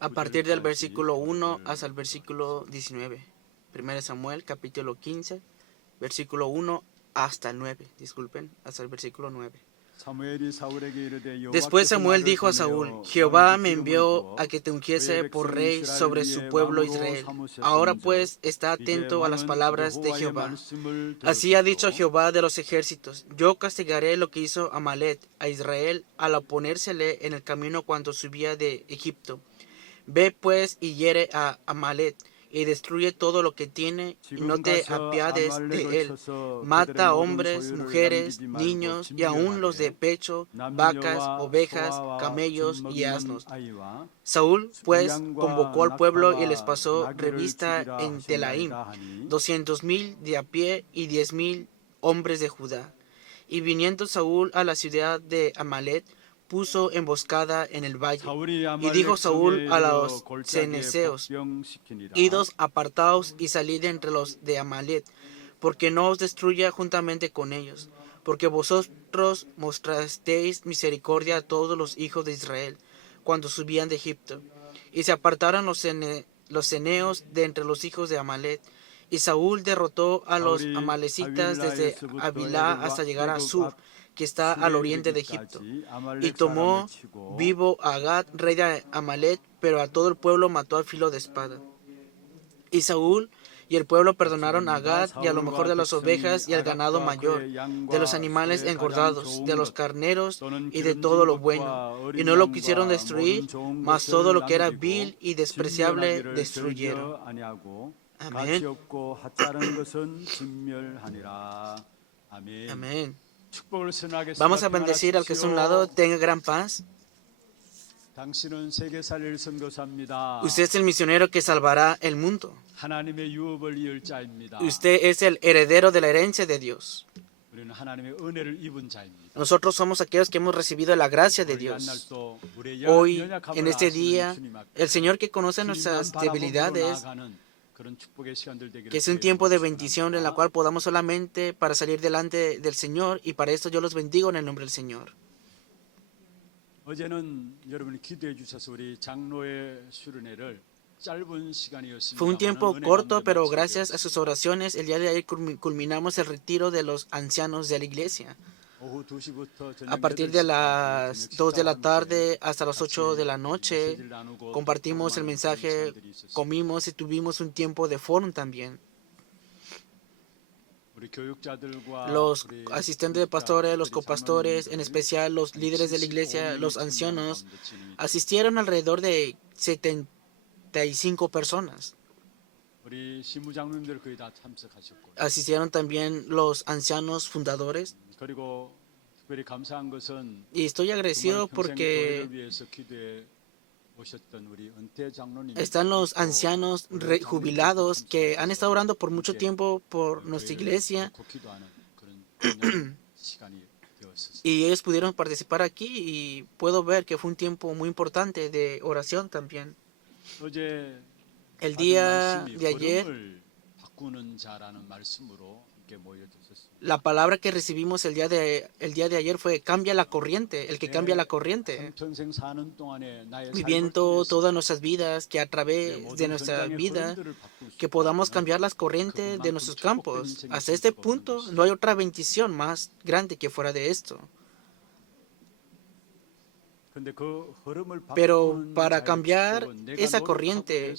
a partir del versículo 1 hasta el versículo 19. 1 Samuel capítulo 15, versículo 1 hasta el 9. Disculpen, hasta el versículo 9. Después Samuel dijo a Saúl: Jehová me envió a que te ungiese por rey sobre su pueblo Israel. Ahora pues está atento a las palabras de Jehová. Así ha dicho Jehová de los ejércitos: yo castigaré lo que hizo Amalek a Israel al oponérsele en el camino cuando subía de Egipto. Ve pues y hiere a Amalek y destruye todo lo que tiene, y no te apiades de él. Mata hombres, mujeres, niños y aun los de pecho, vacas, ovejas, camellos y asnos. Saúl pues convocó al pueblo y les pasó revista en Telaim, 200,000 de a pie y 10,000 hombres de Judá. Y viniendo Saúl a la ciudad de Amalek, puso emboscada en el valle. Y dijo Saúl a los ceneseos: idos apartaos y salid entre los de Amalek, porque no os destruya juntamente con ellos, porque vosotros mostrasteis misericordia a todos los hijos de Israel cuando subían de Egipto. Y se apartaron los ceneos de entre los hijos de Amalek. Y Saúl derrotó a los amalecitas desde Avilá hasta llegar a Sur, que está al oriente de Egipto. Y tomó vivo a Agag, rey de Amalek, pero a todo el pueblo mató al filo de espada. Y Saúl y el pueblo perdonaron a Agag y a lo mejor de las ovejas y al ganado mayor, de los animales engordados, de los carneros y de todo lo bueno. Y no lo quisieron destruir, mas todo lo que era vil y despreciable destruyeron. Amén. Amén. Vamos a bendecir al que está a un lado. Tenga gran paz. Usted es el misionero que salvará el mundo. Usted es el heredero de la herencia de Dios. Nosotros somos aquellos que hemos recibido la gracia de Dios. Hoy, en este día, el Señor, que conoce nuestras debilidades, que es un tiempo de bendición en la cual podamos solamente para salir delante del Señor, y para esto yo los bendigo en el nombre del Señor. Fue un tiempo corto, pero gracias a sus oraciones, el día de ayer culminamos el retiro de los ancianos de la iglesia. A partir de las 2 de la tarde hasta las 8 de la noche, compartimos el mensaje, comimos y tuvimos un tiempo de foro también. Los asistentes de pastores, los copastores, en especial los líderes de la iglesia, los ancianos, asistieron alrededor de 75 personas. Asistieron también los ancianos fundadores. Y estoy agradecido porque están los ancianos jubilados que han estado orando por mucho tiempo por nuestra iglesia. Y ellos pudieron participar aquí, y puedo ver que fue un tiempo muy importante de oración también. El día de ayer, la palabra que recibimos el día de ayer fue: cambia la corriente, el que cambia la corriente. Viviendo todas nuestras vidas, que a través de nuestra vida, que podamos cambiar las corrientes de nuestros campos. Hasta este punto no hay otra bendición más grande que fuera de esto. Pero para cambiar esa corriente,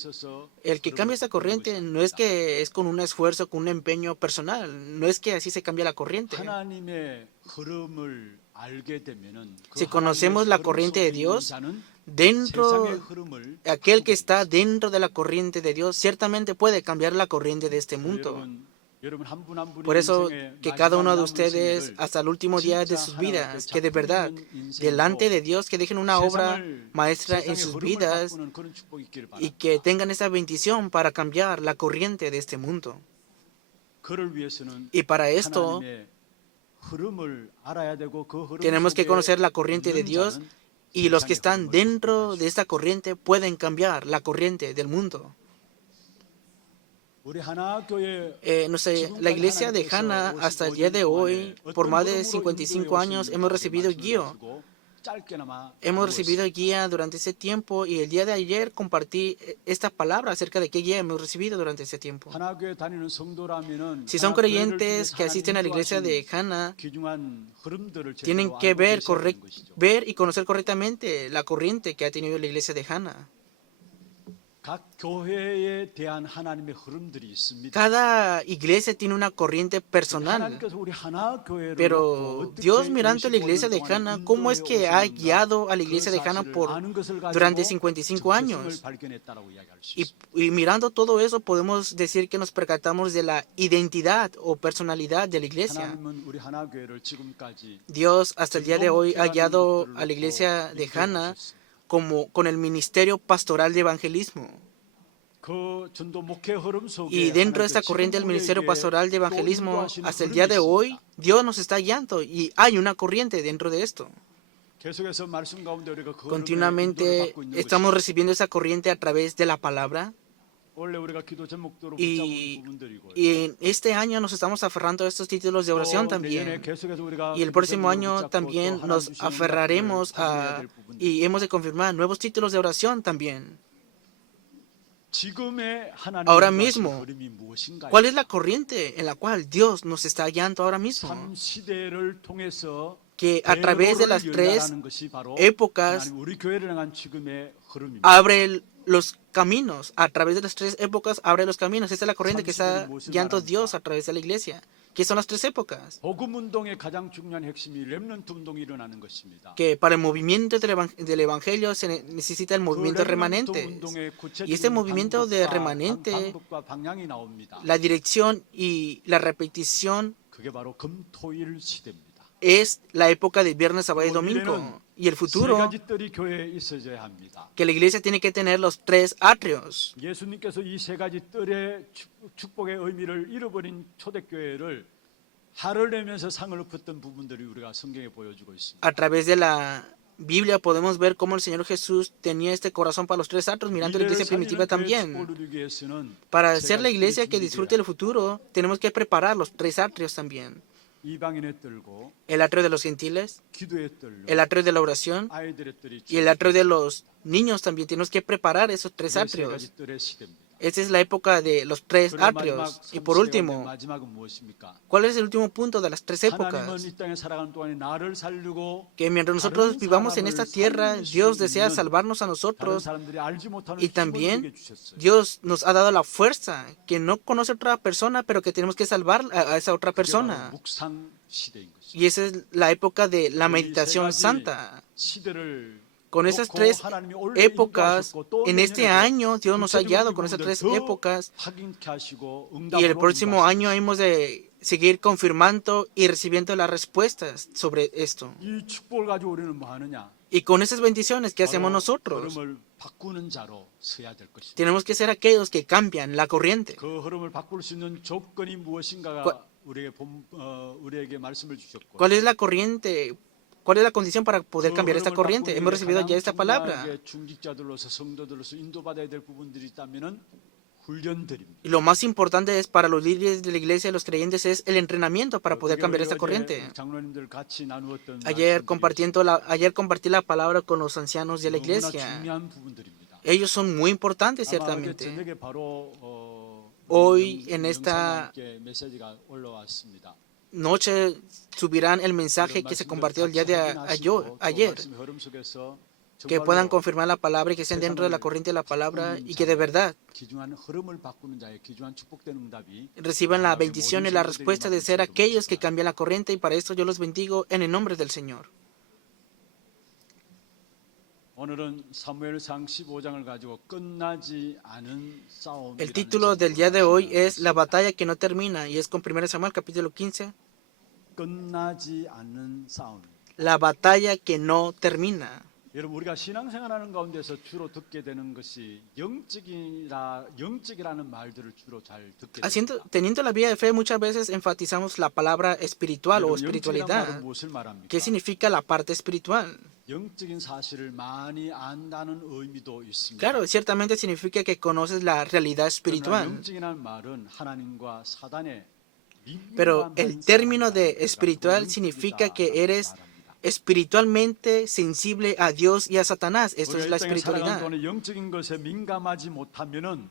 el que cambia esa corriente no es que es con un esfuerzo, con un empeño personal. No es que así se cambia la corriente. Si conocemos la corriente de Dios, aquel que está dentro de la corriente de Dios ciertamente puede cambiar la corriente de este mundo. Por eso, que cada uno de ustedes, hasta el último día de sus vidas, que de verdad, delante de Dios, que dejen una obra maestra en sus vidas, y que tengan esa bendición para cambiar la corriente de este mundo. Y para esto, tenemos que conocer la corriente de Dios, y los que están dentro de esta corriente pueden cambiar la corriente del mundo. La iglesia de Hana, hasta el día de hoy, por más de 55 años, hemos recibido guío hemos recibido guía durante ese tiempo y el día de ayer compartí esta palabra acerca de qué guía hemos recibido durante ese tiempo. Si son creyentes que asisten a la iglesia de Hana, tienen que ver y conocer correctamente la corriente que ha tenido la iglesia de Hana. Cada iglesia tiene una corriente personal, pero Dios, mirando a la iglesia de Hana, ¿cómo es que ha guiado a la iglesia de Hana durante 55 años? Y mirando todo eso, podemos decir que nos percatamos de la identidad o personalidad de la iglesia. Dios hasta el día de hoy ha guiado a la iglesia de Hana con el ministerio pastoral de evangelismo. Y dentro de esta corriente del ministerio pastoral de evangelismo, hasta el día de hoy, Dios nos está guiando y hay una corriente dentro de esto. Continuamente estamos recibiendo esa corriente a través de la palabra. Y en este año nos estamos aferrando a estos títulos de oración también. Y el próximo año también nos aferraremos y hemos de confirmar nuevos títulos de oración también. Ahora mismo, ¿cuál es la corriente en la cual Dios nos está guiando ahora mismo? Que a través de las tres épocas abre los caminos. A través de las tres épocas abre los caminos. Esta es la corriente que está guiando Dios a través de la iglesia. ¿Qué son las tres épocas? Que para el movimiento del Evangelio se necesita el movimiento de remanentes. Y este movimiento de remanente, la dirección y la repetición es la época de viernes, sábado y domingo. Y el futuro, que la iglesia tiene que tener los tres atrios. A través de la Biblia podemos ver cómo el Señor Jesús tenía este corazón para los tres atrios, mirando la iglesia primitiva también. Para ser la iglesia que disfrute el futuro, tenemos que preparar los tres atrios también. El atrio de los gentiles, el atrio de la oración y el atrio de los niños también. Tenemos que preparar esos tres atrios. Esta es la época de los tres atrios. Y por último, ¿cuál es el último punto de las tres épocas? Que mientras nosotros vivamos en esta tierra, Dios desea salvarnos a nosotros y también Dios nos ha dado la fuerza que no conoce a otra persona, pero que tenemos que salvar a esa otra persona. Y esa es la época de la meditación santa. Con esas tres épocas, en este año Dios nos ha guiado con esas tres épocas y el próximo año hemos de seguir confirmando y recibiendo las respuestas sobre esto. Y con esas bendiciones, ¿qué hacemos nosotros? Tenemos que ser aquellos que cambian la corriente. ¿Cuál es la corriente? ¿Cuál es la condición para poder cambiar esta corriente? Hemos recibido ya esta palabra. Y lo más importante es para los líderes de la iglesia y los creyentes es el entrenamiento para poder cambiar esta corriente. Ayer compartí la palabra con los ancianos de la iglesia. Ellos son muy importantes, ciertamente. Hoy, en esta noche, subirán el mensaje que se compartió el día de ayer. Que puedan confirmar la palabra y que estén dentro de la corriente de la palabra y que de verdad reciban la bendición y la respuesta de ser aquellos que cambian la corriente, y para esto yo los bendigo en el nombre del Señor. El título del día de hoy es La batalla que no termina y es con 1 Samuel capítulo 15. La batalla que no termina. Teniendo la vida de fe, muchas veces enfatizamos la palabra espiritual o espiritualidad. ¿Qué significa la parte espiritual? Claro, ciertamente significa que conoces la realidad espiritual. Pero el término de espiritual significa que eres espiritualmente sensible a Dios y a Satanás. Esto es la 우리가 이 땅에 살아가는 espiritualidad. 동안에 영적인 것에 민감하지 못하면은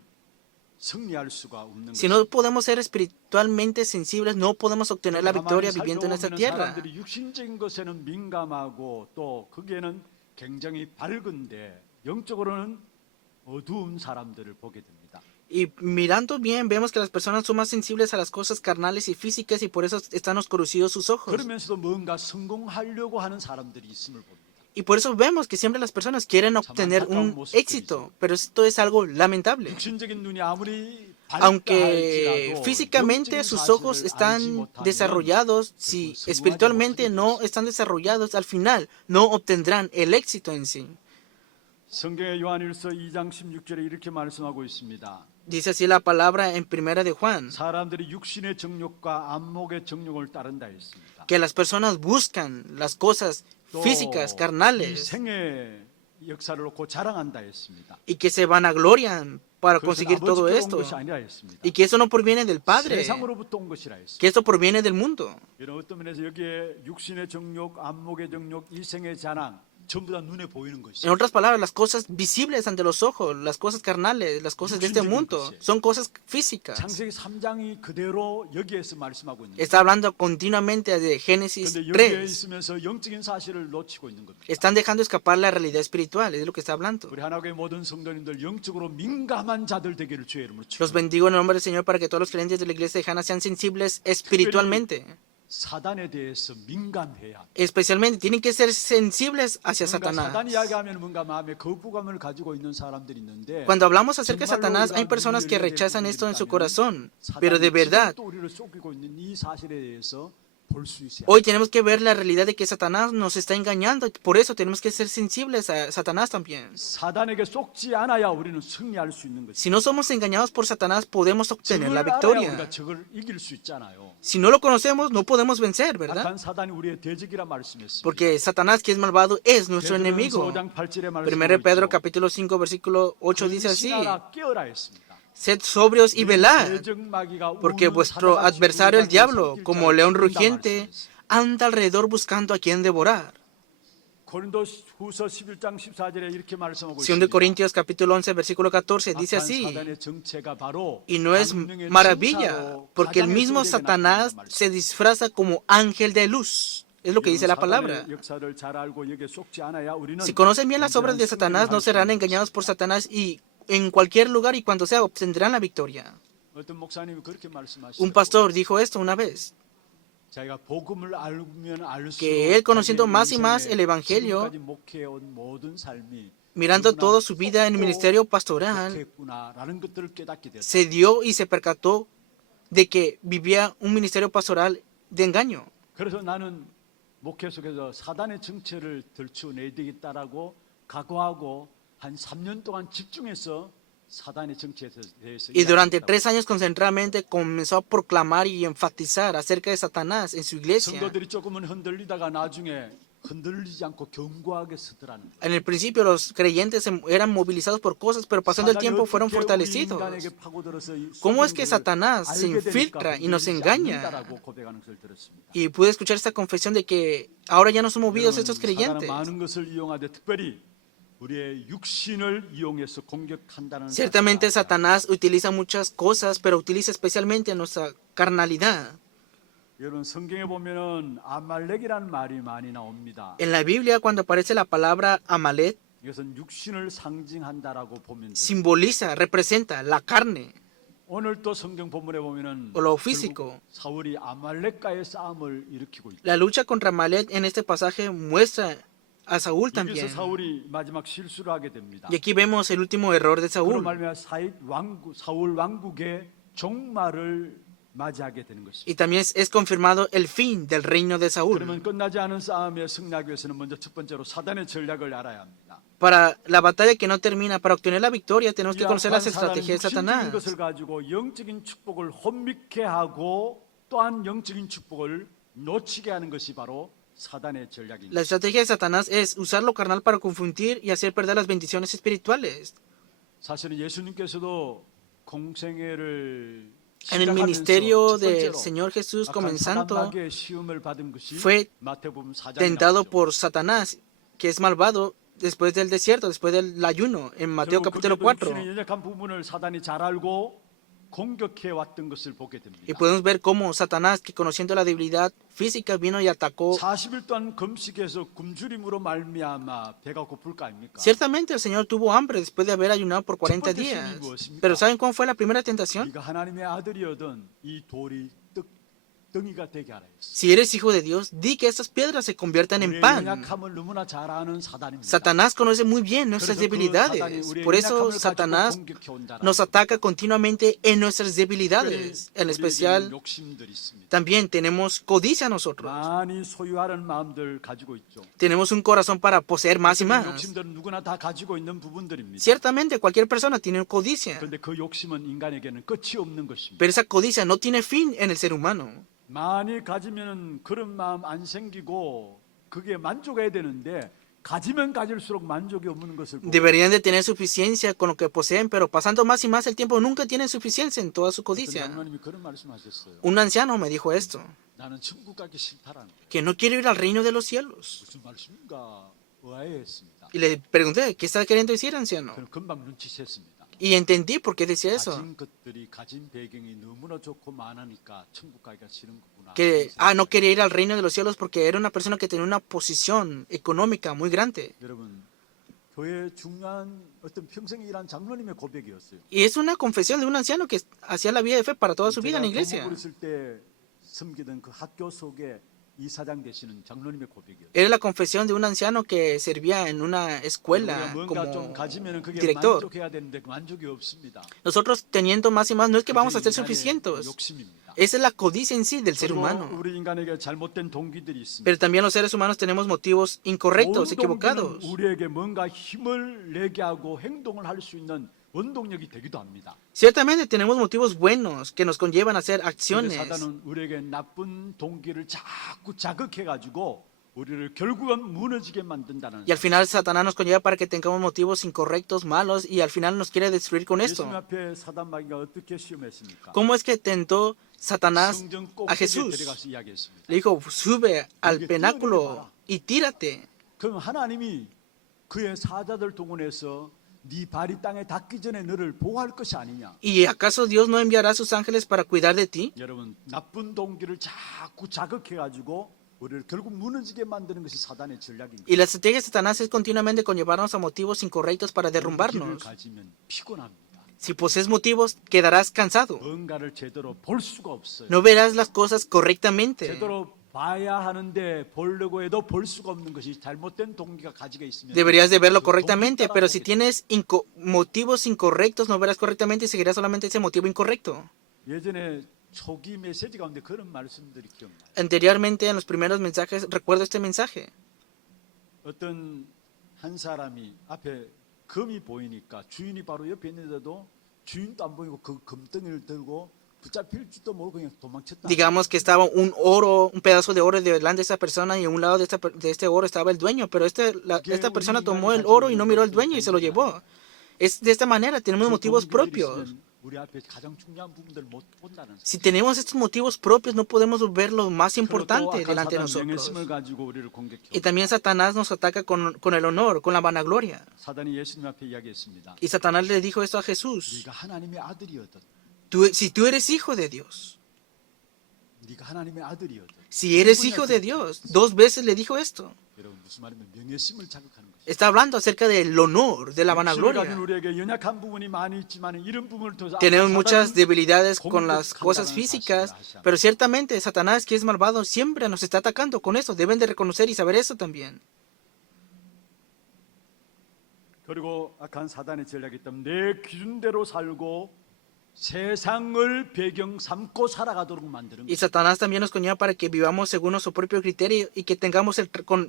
승리할 수가 없는 Si 것입니다. no podemos ser espiritualmente sensibles, no podemos obtener la victoria 가만히 viviendo en esta 살펴보면 tierra. 사람들이 육신적인 것에는 민감하고 또 거기에는 굉장히 밝은데 영적으로는 어두운 사람들을 보게 됩니다. Y mirando bien, vemos que las personas son más sensibles a las cosas carnales y físicas y por eso están oscurecidos sus ojos. 그러면서도 뭔가 성공하려고 하는 사람들이 있음을 봅니다. Y por eso vemos que siempre las personas quieren obtener un éxito, pero esto es algo lamentable. 육신적인 눈이 아무리 Aunque 밝다 físicamente 할지라도 sus 영적인 ojos 사실을 알지 están 못하면 desarrollados, si espiritualmente no están desarrollados, al final no obtendrán el éxito en sí. 성경의 요한일서 2장 16절에 이렇게 말씀하고 있습니다. Dice así la palabra en Primera de Juan, 사람들이 육신의 정욕과 안목의 정욕을 따른다 했습니다. que las personas buscan las cosas físicas, 이 carnales, 생의 역사를 놓고 자랑한다 했습니다. y que se vanaglorian para 그것은 conseguir todo 아버지께로 온 esto, 것이 아니라 했습니다. y que eso no proviene del Padre, 세상으로부터 온 것이라 했습니다. que esto proviene del mundo. 이런 어떤 면에서 여기에 육신의 정욕, 안목의 정욕, 이생의 자랑 전부 다 눈에 보이는 En 것이죠. otras palabras, las cosas visibles ante los ojos, las cosas carnales, las cosas de este mundo, son cosas físicas. 창세기 3장이 그대로 여기에서 말씀하고 있는 거예요. Está hablando continuamente de Génesis 그런데 여기에 3. 있으면서 영적인 사실을 놓치고 있는 겁니다. Están dejando escapar la realidad espiritual, es de lo que está hablando. 우리 하나님의 모든 성도님들 영적으로 민감한 자들 되기를 주의 이름으로 Los 축원합니다. bendigo en el nombre del Señor para que todos los creyentes de la iglesia de Hana sean sensibles espiritualmente. 사단에 대해서 민감해야 합니다. Especialmente tienen que ser sensibles hacia 뭔가 Satanás. 사단 이야기하면 뭔가 마음에 거부감을 가지고 있는 사람들이 있는데 Cuando hablamos acerca de Satanás, hay personas que rechazan esto en su corazón. Pero de verdad, 또 우리를 속이고 있는 이 사실에 대해서 볼 수 있어야 hoy tenemos que ver la realidad de que Satanás nos está engañando. Por eso tenemos que ser sensibles a Satanás también. 사단에게 속지 않아야 우리는 승리할 수 있는 것이죠. Si no somos engañados por Satanás, podemos obtener 적을 la 알아야 victoria. 우리가 적을 이길 수 있잖아요. Si no lo conocemos, no podemos vencer, ¿verdad? 악한 사단이 우리의 대적이라 말씀했습니다. Porque Satanás, que es malvado, es nuestro 베드로전서 enemigo. 5장 8절에 1 Pedro 말씀하고 capítulo 5 versículo 8 dice así: 근신하라 깨어라 했습니다. Sed sobrios y velad, 대적마귀가 porque 우는 vuestro 사자같이 adversario el 우리를 diablo, 삼킬 como 자를 león 찾는다 rugiente, 말씀했어요. anda alrededor buscando a quien devorar. 고린도후서 11장 14절에 이렇게 말씀하고 2 있습니다. Corintios capítulo 11 versículo 14 dice 악한 así: 사단의 정체가 바로 y no es 강릉의 maravilla, 천사로 porque el 가장의 mismo 소리가 Satanás 나타난단 se 말씀이에요. disfraza como ángel de luz. Es lo que dice la palabra. 사단의 역사를 잘 알고 여기에 속지 않아야 우리는 Si conocen bien las obras de 완전한 Satanás, no 승리를 serán 할 수 있는 engañados por 것입니다. Satanás y en cualquier lugar y cuando sea obtendrán la victoria. 어떤 목사님이 그렇게 말씀하시죠. Un pastor dijo esto una vez, 자기가 복음을 알면 알수록 que él, conociendo más y más el evangelio, 지금까지 목회해온 모든 삶이 mirando 누구나 toda su vida en el 속고 ministerio pastoral, 목회했구나라는 것들을 깨닫게 됐어요. se dio y se percató de que vivía un ministerio pastoral de engaño. 그래서 나는 목회 속에서 사단의 정체를 들추어내야 되겠다라고 각오하고 한 3년 동안 집중해서 사단의 정체에 대해서 Y durante 이야기했다고. 3 años concentradamente comenzó a proclamar y enfatizar acerca de Satanás en su iglesia. 성도들이 조금은 흔들리다가 나중에 흔들리지 않고 견고하게 서더라는 거예요. En el principio los creyentes eran movilizados por cosas, pero pasando el 사단이 tiempo fueron 어떻게 우리 fortalecidos. 인간에게 파고들어서 이 ¿Cómo es 속이는 que 것을 Satanás se 알게 되니까 infiltra y nos 흔들리지 engaña? 않는다라고 고백하는 것을 들었습니다. Y pude escuchar esta confesión de que ahora ya no son movidos estos 사단은 creyentes. 많은 것을 이용하되 특별히 우리의 육신을 이용해서 공격한다는 Ciertamente 사실을 알아야 Satanás utiliza muchas cosas, pero utiliza especialmente nuestra carnalidad. 여러분 성경에 보면은 아말렉이라는 말이 많이 나옵니다. En la Biblia, cuando aparece la palabra Amalek, 이것은 육신을 상징한다라고 보면 돼요. simboliza, representa la carne 오늘 또 성경 본문에 보면은 o lo 결국 físico. 사울이 아말렉과의 싸움을 일으키고 있다. La lucha contra Amalek en este pasaje muestra a Saúl también. 여기서 사울이 마지막 실수를 하게 됩니다. Y aquí vemos el último error de 그로 Saúl. 말미암아 사울 왕국의 종말을 맞이하게 되는 것입니다. Y también es confirmado el fin del reino de Saúl. 그러면 끝나지 않은 싸움에 승리하기 위해서는 먼저 첫 번째로 사단의 전략을 알아야 합니다. Para la batalla que no termina, para obtener la victoria, tenemos que 이 conocer 악한 las 사단은 estrategias de 육신적인 Satanás. 것을 가지고 영적인 축복을 혼미케 하고 또한 영적인 축복을 놓치게 하는 것이 바로 사단의 전략입니다. La estrategia de Satanás es usar lo carnal para confundir y hacer perder las bendiciones espirituales. 사실은 예수님께서도 공생애를 En el ministerio del Señor Jesús comenzando, fue tentado por Satanás, que es malvado, después del desierto, después del ayuno, en Mateo capítulo 4. 연약한 부분을 사단이 잘 알고 공격해 왔던 것을 보게 됩니다. Y podemos ver cómo Satanás, que conociendo la debilidad física, vino y atacó. 40일 동안 금식해서 굶주림으로 말미암아 배가 고플 거 아닙니까? Ciertamente el Señor tuvo hambre después de haber ayunado por 40 días. Pero ¿saben cuál fue la primera tentación? 네가 하나님의 아들이거든 이 돌이 덩이가 되게 하라 했어. Si eres hijo de Dios, di que estas piedras se conviertan en 우리의 pan. 연약함을 너무나 잘 아는 사단입니다. Satanás conoce muy bien nuestras 그래서 그 debilidades. 사단이 우리의 Por eso 연약함을 가지고 Satanás 공격해 온다라는 nos ataca continuamente en nuestras debilidades. En 우리에게는 especial, 욕심들이 있습니다. también tenemos codicia nosotros. 많이 소유하는 마음들 가지고 있죠. Tenemos un corazón para poseer más y 그 más. 욕심들은 누구나 다 가지고 있는 부분들입니다. Ciertamente cualquier persona tiene codicia, 그런데 그 욕심은 인간에게는 끝이 없는 것입니다. pero esa codicia no tiene fin en el ser humano. 많이 가지면 그런 마음 안 생기고 그게 만족해야 되는데 가지면 가질수록 만족이 없는 것을 보고 Deberían de tener suficiencia con lo que poseen, pero pasando más y más el tiempo nunca tienen suficiencia en toda su 어떤 codicia. 장로님이 그런 말씀하셨어요. Un anciano me dijo esto, 나는 천국 가기 싫다라는 거. que no quiero ir al reino de los cielos. 무슨 말씀인가 의아해했습니다. Y le pregunté, ¿qué está queriendo decir, anciano? 저는 금방 눈치챘습니다. Y entendí por qué decía eso. 가진 것들이 가진 배경이 너무나 좋고 많으니까 천국 가기가 싫은 거구나. Que, no quería ir al reino de los cielos porque era una persona que tenía una posición económica muy grande. 여러분 교회 중요한 어떤 평생 일한 장로님의 고백이었어요. Y es una confesión de un anciano que hacía la vida de fe para toda su vida en la iglesia. 교목을 있을 때 섬기던 그 학교 속에 이사장 되시는 장로님의 고백이었어요. Era la confesión de un anciano que servía en una 우리가 escuela 뭔가 좀 como 가지면은 그게 director. 만족해야 되는데 그 만족이 없습니다. Nosotros teniendo más y más, no es que vamos a ser 그게 인간의 suficientes. 욕심입니다. Esa es la codicia en sí del ser 그리고 humano. 우리 인간에게 잘못된 동기들이 있습니다. Pero también los seres humanos tenemos motivos incorrectos, 좋은 equivocados. 동기는 우리에게 뭔가 힘을 내게 하고 행동을 할 수 있는 원동력이 되기도 합니다. Ciertamente tenemos motivos buenos que nos conllevan a hacer 그런데 acciones. 사단은 우리에게 나쁜 동기를 자꾸 자극해 가지고 우리를 결국은 무너지게 만든다는 Y al final Satanás nos conlleva para que tengamos motivos incorrectos, malos, y al final nos quiere destruir con esto. 예수님 앞에 사단 마귀가 어떻게 시험했습니까? ¿Cómo es que tentó Satanás 성전 a 꼭대기에 Jesús? 데려가서 이야기했습니다. Le dijo, sube al penáculo y tírate. 그럼 하나님이 그의 사자들 동원해서 네 발이 땅에 닿기 전에 너를 보호할 것이 아니냐? ¿Y acaso Dios no enviará a sus ángeles para cuidar de ti? 여러분 나쁜 동기를 자꾸 자극해 가지고 우리를 결국 무너지게 만드는 것이 사단의 전략입니다. Y la estrategia de Satanás es continuamente conllevarnos a motivos incorrectos para 동기를 derrumbarnos. 가지면 피곤합니다. Si posees motivos, quedarás cansado. 뭔가를 제대로 볼 수가 없어요. No verás las cosas correctamente. 제대로 봐야 하는데 보려고 해도 볼 수가 없는 것이 잘못된 동기가 가지고 있으면 Deberías de verlo 그 correctamente, 동기 pero si 따라가게 tienes motivos incorrectos, no verás correctamente y seguirás solamente ese motivo incorrecto. 예전에 초기 메시지 가운데 그런 말씀들이 기억나요. Anteriormente, en los primeros mensajes, recuerdo este mensaje. 어떤 한 사람이 앞에 금이 보이니까 주인이 바로 옆에 있는데도 주인도 안 보이고 그 금덩이를 들고 붙잡힐 줄도 모르고 그냥 도망쳤다. Digamos que estaba un pedazo de oro delante de esa persona y a un lado de este oro estaba el dueño, pero esta persona tomó el oro y no miró al dueño y se lo llevó. Es de esta manera, tenemos motivos propios. 우리 앞에 가장 중요한 부분들 못 본다는. Si tenemos estos motivos propios, no podemos ver lo más 그리고 또 importante 악한 delante de 사단은 nosotros. 명예심을 가지고 우리를 공격해. Y también Satanás nos ataca con el honor, con la vanagloria. 사단이 예수님 앞에 이야기했습니다. Y Satanás le dijo esto a Jesús. 네가 하나님의 아들이었든 Si tú eres hijo de Dios, 네가 하나님의 아들이었든 si eres hijo de Dios, 2 veces le dijo esto. 여러분 무슨 말이면 명예심을 자극하는 것이죠. Está hablando acerca del honor, de la 욕심을 가진 vanagloria. 우리에게 연약한 부분이 많이 있지만 이런 부분을 더 Tenemos 사단은 muchas debilidades con las cosas 공격한다는 físicas, 사실을 pero ciertamente Satanás, que es malvado, siempre nos está atacando con eso. Deben de reconocer y saber eso también. 그리고 악한 사단의 전략이 있다면 내 기준대로 살고 세상을 배경 삼고 살아가도록 만드는 Y 거예요. Satanás también nos conlleva para que vivamos según nuestro propio criterio y que tengamos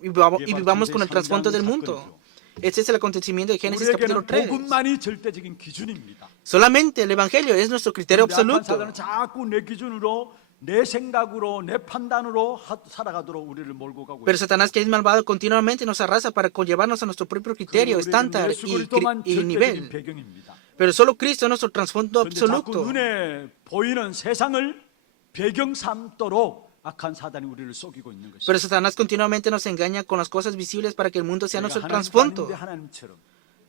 vivamos con el trasfondo del mundo. Este es el acontecimiento de Génesis capítulo 우리에게는 3. 복음만이 절대적인 기준입니다. Solamente el Evangelio es nuestro criterio 근데 악한 absoluto. 사단은 자꾸 내 기준으로 내 생각으로 내 판단으로 살아가도록 우리를 몰고 가고 Pero 있어요. Satanás, que es malvado, continuamente nos arrasa para conllevarnos a nuestro propio criterio, estándar 예수 y 그리스도만 절대적인 nivel. 배경입니다. Pero solo Cristo es nuestro trasfondo 그런데 자꾸 absoluto. 눈에 보이는 세상을 배경 삼도록 악한 사단이 우리를 속이고 있는 것입니다. Pero Satanás continuamente nos engaña con las cosas visibles para que el mundo sea 내가 nuestro 하나님도 trasfondo, 아닌데 하나님처럼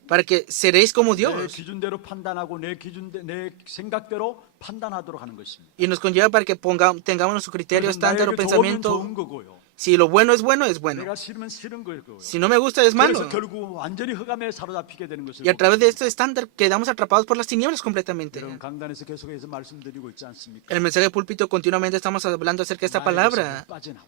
para que seréis como 내 Dios. 기준대로 판단하고 내 생각대로 판단하도록 하는 것입니다. Y nos conlleva para que tengamos nuestro criterio 그래서 estándar o 나에게 좋으면 pensamiento. 좋은 거고요. Si lo bueno es bueno, es bueno. 내가 싫으면 싫은 거고요. Si no me gusta, es malo. 그래서 결국 완전히 흑암에 사로잡히게 되는 것을 Y a 보게 través de 됩니다. este estándar quedamos atrapados por las tinieblas completamente. 여러분 강단에서 계속해서 말씀드리고 있지 않습니까? En el mensaje de púlpito continuamente estamos hablando acerca de esta palabra. 나에게서 빠져나와.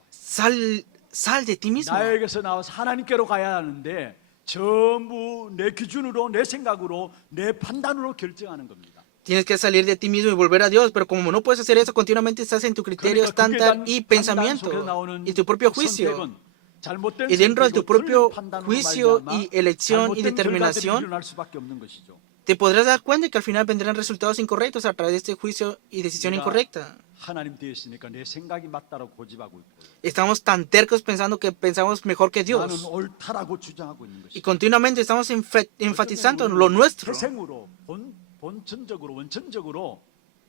Sal de ti mismo. 나에게서 나와서 하나님께로 가야 하는데 전부 내 기준으로 내 생각으로 내 판단으로 결정하는 겁니다. Tienes que salir de ti mismo y volver a Dios, pero como no puedes hacer eso, continuamente estás en tu criterio 그러니까 그게 estándar 단 y 판단 pensamiento 속에서 나오는 y tu propio juicio. 선택은 잘못된 Y dentro de tu 선택이고 propio 틀린 판단으로 juicio 말미암아 y elección y 잘못된 determinación, 결과들이 일어날 수밖에 없는 것이죠. te podrás dar cuenta que al final vendrán resultados incorrectos a través de este juicio y decisión 내가 incorrecta. 하나님 되어 있으니까 내 생각이 맞다라고 고집하고 있고 Estamos tan tercos pensando que pensamos mejor que 나는 Dios. 옳다라고 주장하고 있는 Y 것이죠. continuamente estamos enfatizando lo nuestro. 태생으로 본천적으로 원천적으로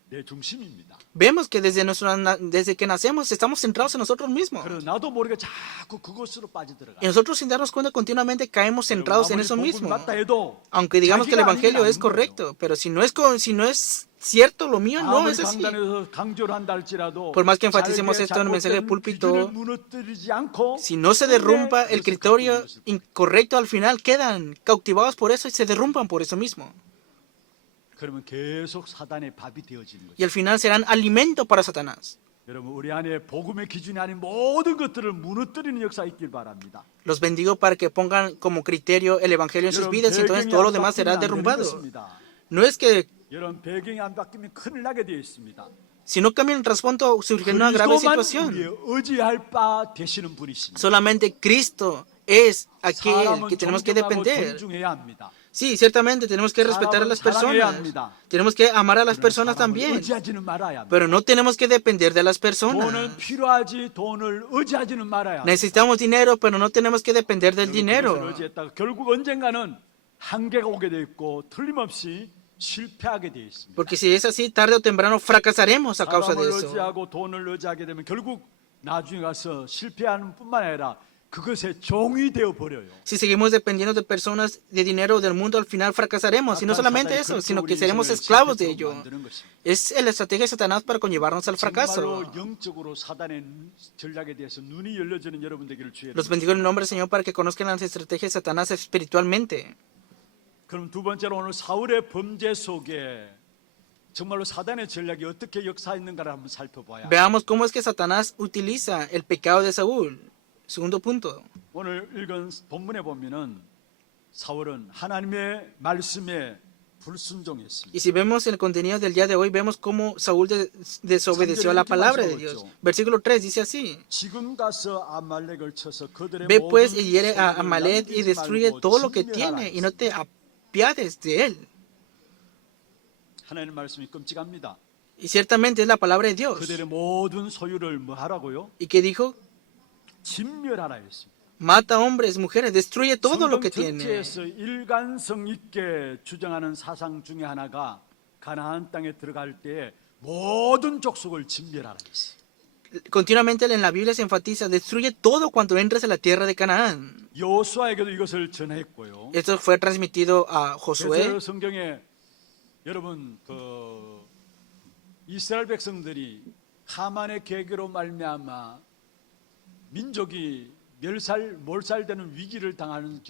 내 중심입니다. Vemos que desde que nacemos estamos centrados en nosotros mismos. 그래서 나도 모르게 자꾸 그것으로 빠져들어가. Y nosotros sin darnos cuenta continuamente caemos centrados en eso mismo. 맞다 해도 Aunque digamos que el 자기가 evangelio 아닌 es 게 아닌 correcto, pero si no es cierto lo mío, no 아무리 es así. 강단에서 강조를 한다 할지라도 Por más que enfaticemos 자기의 esto en el mensaje de 잘못된 púlpito, 기준을 무너뜨리지 않고 Si no se derrumba el criterio incorrecto al final, quedan cautivados por eso y se derrumban por eso mismo. 그러면 계속 사단의 밥이 되어지는 거죠. Y al final serán alimento para Satanás. 여러분 우리 안에 복음의 기준이 아닌 모든 것들을 무너뜨리는 역사 있길 바랍니다. Los bendigo para que pongan como criterio el evangelio en sus 여러분, vidas y entonces 배경이 todo lo 안 demás será 바뀌면 안 되는 derrumbado. 것입니다. No es que 여러분 배경이 안 바뀌면 큰일 나게 되어 있습니다. si no cambian el trasfondo surge una grave 그리스도만 situación. 우리의 의지할 바 되시는 분이십니다. Solamente Cristo es aquel 사람은 que tenemos que 존경하고 depender. 존중해야 합니다. Sí, ciertamente tenemos que respetar a las personas. Tenemos que amar a las personas también. 의지하지는 말아야 합니다. Pero no tenemos que depender de las 돈은 personas. 필요하지 돈을 의지하지는 말아야 합니다. Necesitamos dinero, pero no tenemos que depender del 그것을 dinero. 의지했다가 결국 언젠가는 한계가 오게 돼 있고 틀림없이 실패하게 돼 있습니다. Porque si es así, tarde o temprano fracasaremos a causa de 사람을 eso. 의지하고 돈을 의지하게 되면 결국 나중에 가서 실패하는 뿐만 아니라 그것의 종이 되어 버려요. Si seguimos dependiendo de personas, de dinero, del mundo, al final fracasaremos. Y no solamente eso, sino que seremos esclavos de ello. Es la estrategia de Satanás para conllevarnos al fracaso. 정말로 영적으로 사단의 전략에 대해서 눈이 열려지는 여러분 되기를 주의. Los bendigo en el nombre del Señor para que conozcan las estrategias de Satanás espiritualmente. 그럼 두 번째로 오늘 사울의 범죄 속에 정말로 사단의 전략이 어떻게 역사했는가를 한번 살펴봐야 합니다. Veamos cómo es que Satanás utiliza el pecado de Saúl. Segundo punto. 오늘 읽은 본문에 보면은 사울은 하나님의 말씀에 불순종했습니다. Y si vemos el contenido del día de hoy, vemos cómo Saúl desobedeció a la palabra de Dios. Versículo 3 dice así. 지금 가서 아말렉을 쳐서 그들의 Ve pues 모든 y hiere a 소유를 Amalek y 남기지 destruye 말고 todo lo que 진멸하라 tiene y no te apiades de él. 하나님 말씀이 끔찍합니다. Y ciertamente es la palabra de Dios. 그들의 모든 소유를 뭐 하라고요? ¿Y qué dijo? 진멸하라 했습니다. Mata hombres, mujeres, destruye todo lo 성경 que tiene. 전체에서 일관성 있게 주장하는 사상 중에 하나가 가나안 땅에 들어갈 때 모든 족속을 진멸하라 했어요. Continuamente en la Biblia se enfatiza, destruye todo cuando entres a la tierra de Canaán. 여호수아에게도 이것을 전했고요. Esto fue transmitido a Josué. 그래서 성경에 여러분 그 이스라엘 백성들이 하만의 계계로 말미암아 민족이 몰살되는 위기를 당하는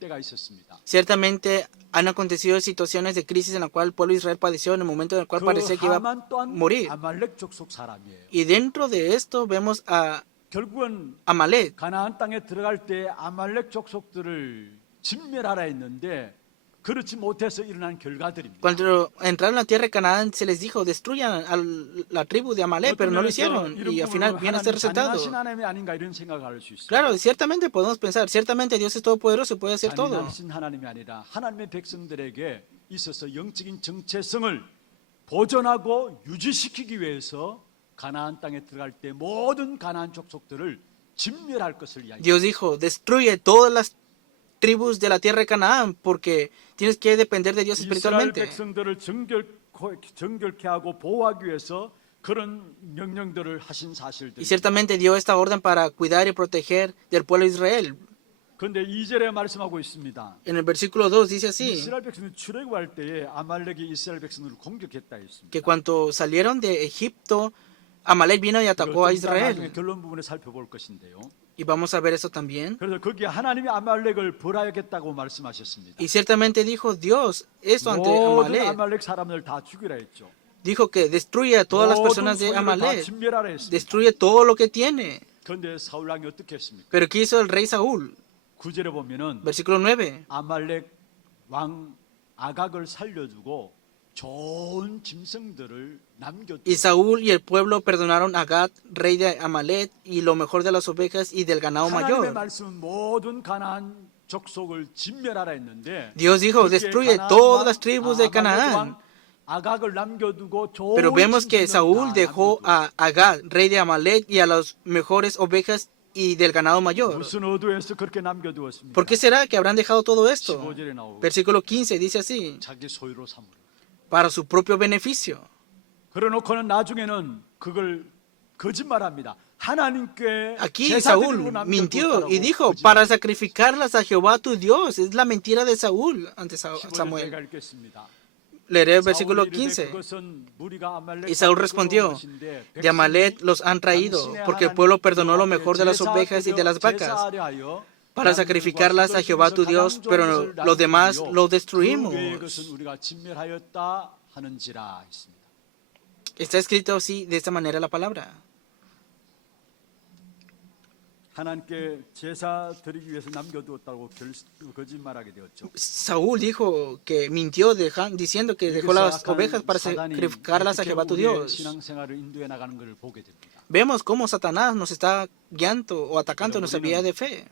때가 있었습니다. Ciertamente han acontecido situaciones de crisis en la cual el pueblo de Israel padeció en el momento en el cual 그 parecía que iba a 하만 또한 morir. 아말렉 족속 사람이에요. Y dentro de esto vemos a 결국은 Amalek. 가나안 땅에 들어갈 때 아말렉 족속들을 진멸하라 했는데 그렇지 못해서 일어난 결과들입니다. Cuando entraron a la tierra de Canaán se les dijo, destruyan a la tribu de Amalek, pero no lo hicieron. Y al final viene este resultado. 하나님이 아닌가 이런 생각을 할 수 있어요. Claro, ciertamente podemos pensar, ciertamente Dios es todopoderoso y puede hacer todo. 잔인하신 하나님이 아니라 하나님의 백성들에게 있어서 영적인 정체성을 보존하고 유지시키기 위해서 가나안 땅에 들어갈 때 모든 가나안 족속들을 진멸할 것을 이야기합니다. Dios dijo, destruye todas las tribus de la tierra de Canaán porque tienes que depender de Dios 이스라엘 espiritualmente. 백성들을 정결케 하고 보호하기 위해서 그런 명령들을 하신 Y 사실들. ciertamente dio esta orden para cuidar y proteger del pueblo de Israel. 그런데 2절에 말씀하고 있습니다. En el versículo 2 dice así, 이스라엘 백성들이 출애굽할 때에 아말렉이 이스라엘 백성들을 공격했다 했습니다. que cuando salieron de Egipto, Amalek vino y atacó a 나중에 Israel. 결론 부분에 살펴볼 것인데요. Y vamos a ver eso también. 그래서 거기에 하나님이 아말렉을 벌하겠다고 말씀하셨습니다. Y ciertamente dijo Dios esto ante 모든 Amalek. 아말렉 사람들 다 죽이라 했죠. Dijo que destruye a todas las 모든 personas de 소유를 다 Amalek. 진멸하라 했습니다. Destruye todo lo que tiene. 그런데 사울 왕이 어떻게 했습니까? Pero ¿qué hizo el rey Saúl? 9절에 보면은 Versículo 9. 아말렉 왕 아각을 살려주고 좋은 짐승들을 Y 남겨두고 Saúl y el pueblo perdonaron a Gad, rey de Amalek, y lo mejor de las ovejas y del ganado 하나님의 mayor. 말씀은 모든 가나안 족속을 진멸하라 했는데 Dios dijo, 거기에 destruye 가나안 todas 왕, las tribus de 아말렉 Canaán. 왕 아각을 남겨두고 좋은 Pero vemos que 짐승들은 Saúl 다 dejó 남겨두고. a Gad, rey de Amalek, y a las mejores ovejas y del ganado mayor. 무슨 의도에서 그렇게 남겨두었습니까? ¿Por qué será que habrán dejado todo esto? 15절에 나오고 Versículo 15 dice así, 자기 소유로 삼으라. para su propio beneficio. 그러놓고는 나중에는 그걸 거짓말합니다. 하나님께 Aquí 제사 드리고 Saúl 남겨두었다라고 mintió y dijo, 거짓말. para sacrificarlas a Jehová tu Dios. Es la mentira de Saúl ante 15절에 Samuel. 제가 읽겠습니다. Leeré el versículo 사울이 이르되 15. 그것은 무리가 아말렉 Y Saúl 사람을 respondió, 끌어온 것인데 de Amalek los han traído, porque el pueblo perdonó lo mejor de las ovejas y de las vacas, para sacrificarlas a Jehová tu Dios, pero lo demás lo destruimos. 그것은 우리가 진멸하였다 하는지라 했습니다. Está escrito así, de esta manera la palabra. 하나님께 제사 드리기 위해서 남겨두었다고 거짓말하게 되었죠. Saúl dijo que mintió diciendo que dejó las ovejas para sacrificarlas a Jehová tu Dios. 신앙생활을 인도해 나가는 것을 보게 됩니다. Vemos cómo Satanás nos está guiando o atacando nuestra vida de fe.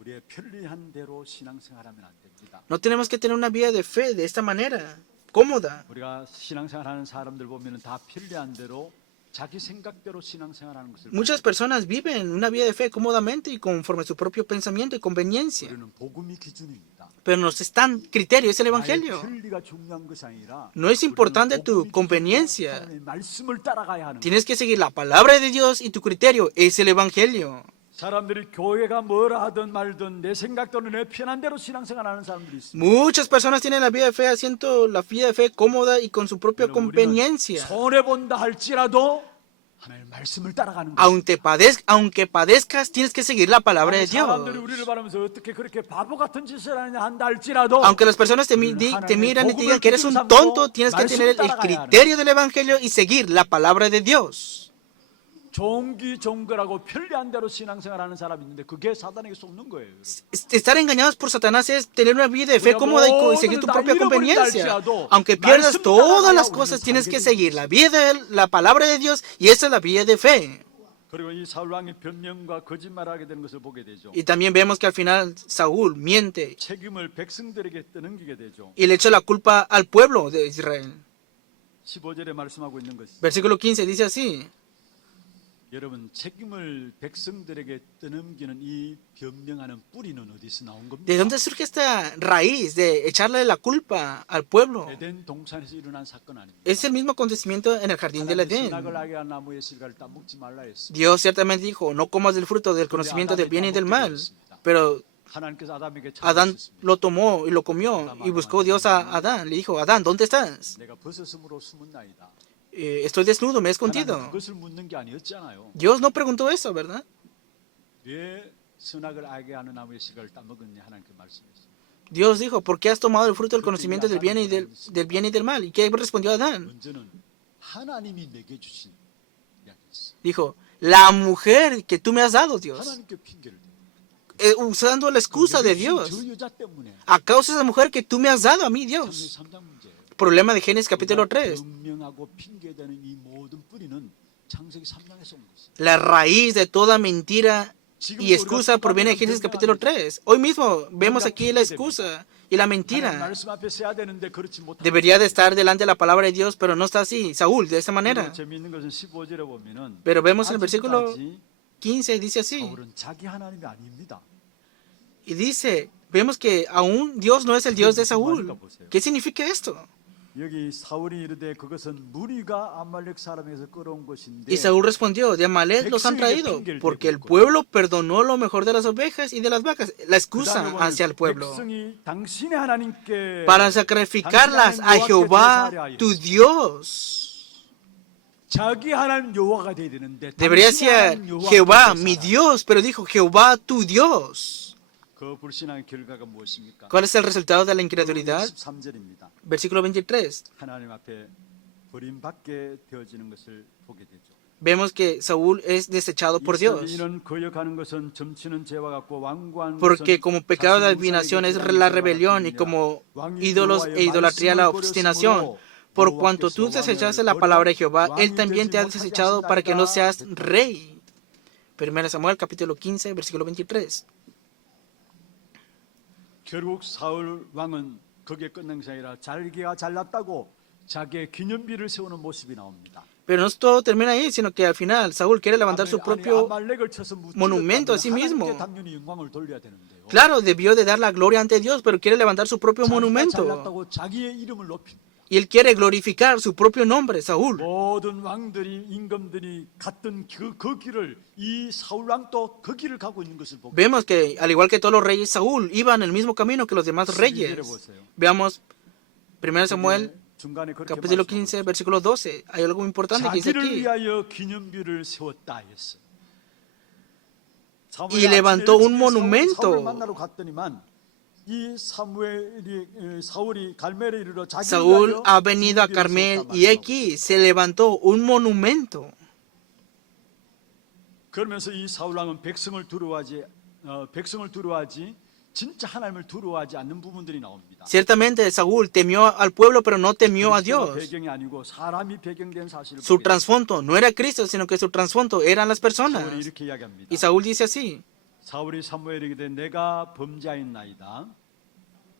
우리의 편리한 대로 신앙생활하면 안 됩니다. No tenemos que tener una vida de fe de esta manera, cómoda. 우리가 신앙생활하는 사람들 보면은 다 편리한 대로 자기 생각대로 신앙생활하는 것을 Muchas personas viven una vida de fe cómodamente y conforme a su propio pensamiento y conveniencia. 우리는 복음이 기준입니다. Pero nos están criterio, es el 나의 evangelio. 편리가 중요한 것이 아니라 No es importante tu conveniencia. 하나님의 말씀을 따라가야 하는 거예요. Tienes que seguir la palabra de Dios y tu criterio es el evangelio. 사람들이 교회가 뭐라 하든 말든 내 생각대로 내 편한 대로 신앙생활하는 사람들이 있습니다. Muchas personas tienen la vida de fe haciendo la vida de fe cómoda y con su propia conveniencia. 손해 본다 할지라도 하나님의 말씀을 따라가는 거예요. Aunque padezcas, tienes que seguir la palabra de Dios. 사람들이 우리를 바라면서 어떻게 그렇게 바보 같은 짓을 한다 할지라도 Aunque las personas te miran y te digan que eres un tonto, tienes que tener el criterio del evangelio y seguir la palabra de Dios. 종기종거라고 편리한 대로 신앙생활하는 사람이 있는데 그게 사단에게 속는 거예요. Estar engañados por Satanás es tener una vida de fe cómoda y seguir tu propia conveniencia. Aunque pierdas todas las cosas, tienes que seguir la vida de la palabra de Dios y esa es la vida de fe. 그리고 이 사울 왕이 변명과 거짓말하게 되는 것을 보게 되죠. Y también vemos que al final Saúl miente 책임을 백성들에게 떠넘기게 되죠. y le echa la culpa al pueblo de Israel. 15절에 말씀하고 있는 것이 Versículo 15 dice así. 여러분 책임을 백성들에게 떠넘기는 이 변명하는 뿌리는 어디서 나온 겁니까? ¿De dónde surge esta raíz de echarle la culpa al pueblo? 에덴 동산에서 일어난 사건 아닙니까? Es el mismo acontecimiento en el jardín del 하나님이 Edén. 선악을 알게 한 나무의 실과를 따먹지 말라 했습니다. Dios ciertamente dijo, no comas del fruto del conocimiento del bien y del mal. Pero 하나님께서 아담에게 Adán 찾으셨습니다. lo tomó y lo comió y buscó Dios a Adán. Le dijo, Adán, ¿dónde estás? 내가 벗었으므로 숨은나이다. Estoy desnudo, me he 하나님 escondido. 그것을 묻는 게 아니었잖아요. Dios no preguntó eso, ¿verdad? 왜 선악을 알게 하는 나무의 실과를 따먹었냐 하나님께 말씀했어요. Dios dijo, ¿por qué has tomado el fruto del conocimiento del bien y del mal? ¿Y qué respondió Adán? 먼저는 하나님이 내게 주신 이야기였어요. Dijo, la mujer que tú me has dado, Dios. 하나님께 핑계를 대요. Usando la excusa de Dios. 저 여자 때문에 A causa de esa mujer que tú me has dado a mí, 창세기 Dios. 3장 문제예요. Problema de Génesis capítulo 3. 변명하고 핑계대는 이 모든 뿌리는 창세기 3장에서 온 것이에요. La raíz de toda mentira y excusa proviene de Génesis capítulo 3. Hoy mismo vemos aquí la excusa y la 하나님 mentira. 말씀 앞에 서야 되는데 그렇지 못하고 Debería de estar delante de la palabra de Dios, pero no está así. Saúl, de esa manera. 재미있는 것은 15절에 보면은, Pero vemos en el versículo 아직까지 15, dice así. 사울은 자기 하나님이 아닙니다. Y dice, vemos que aún Dios no es el Dios de Saúl. ¿Qué significa esto? 여기 사울이 이르되 그것은 무리가 아말렉 사람에서 끌어온 것인데 Y Saúl respondió, de Amalek los han traído, porque el pueblo perdonó lo mejor de las ovejas y de las vacas. La excusa hacia el pueblo. 백성이 당신의 하나님께 Para sacrificarlas a Jehová, tu Dios. 자기 하나님 여호와가 돼야 되는데 Debería 당신의 ser 하나님 여호와께 Jehová, 살아라. mi Dios, pero dijo Jehová, tu Dios. 그 불신앙의 결과가 무엇입니까? ¿Cuál es el resultado de la incredulidad? 23절입니다. Versículo 23. 하나님 앞에 버림받게 되어지는 것을 보게 되죠. Vemos que Saúl es desechado por Dios. 이는 거역하는 것은 점치는 죄와 같고 완고한 Porque 것은 como pecado de 자신의 adivinación es 우상에게 la 기도하는 rebelión y 것이니라. como 왕이 ídolos 여호와의 e idolatría la 말씀을 obstinación. 버렸으므로 Por cuanto tú 여호와께서 desechaste 왕을 la palabra de Jehová, 왕이 Él también te ha 되지 desechado para que no 못하게 seas 하신다니까. rey. 1 Samuel capítulo 15, versículo 23. 결국 사울 왕은 거기에 끝난 것이 아니라 자기가 잘났다고 자기의 기념비를 세우는 모습이 나옵니다. Pero no todo termina ahí, sino que al final Saúl quiere levantar su propio 아말렉을 쳐서 무찌르었다면 monumento a sí mismo. 하나님께 당연히 영광을 돌려야 되는데요. Claro, debió de dar la gloria ante Dios, pero quiere levantar su propio 자기가 monumento. 잘났다고 자기의 이름을 높이 Y él quiere glorificar su propio nombre, Saúl. 모든 왕들이 임금들이 갔던 그 길을 이 사울 왕도 그 길을 가고 있는 것을 보고 Vemos que, al igual que todos los reyes, Saúl iba en el mismo camino que los demás reyes. Veamos 1 Samuel 중간에 그렇게 capítulo 말씀하고 15, versículo 12. Hay algo importante que dice 자기를 aquí. 위하여 기념비를 세웠다 했어. Y levantó un monumento. 사울을 만나러 갔더니만 이 사울이 갈멜에 이르러 자기를 Saúl 위하여 ha venido a 기념비를 Carmel 세웠다 y 말씀하고 aquí se levantó un monumento. 그러면서 이 사울 왕은 백성을 두려워하지 진짜 하나님을 두려워하지 않는 부분들이 나옵니다. Ciertamente Saúl temió al pueblo, pero no temió a Dios. 배경이 아니고 사람이 배경된 사실을 Su 보게 됩니다. trasfondo no era Cristo, sino que su trasfondo eran las 사울이 personas. 이렇게 이야기합니다. Y Saúl dice así, 사울이 사무엘에게 이르되 내가 범죄하였나이다.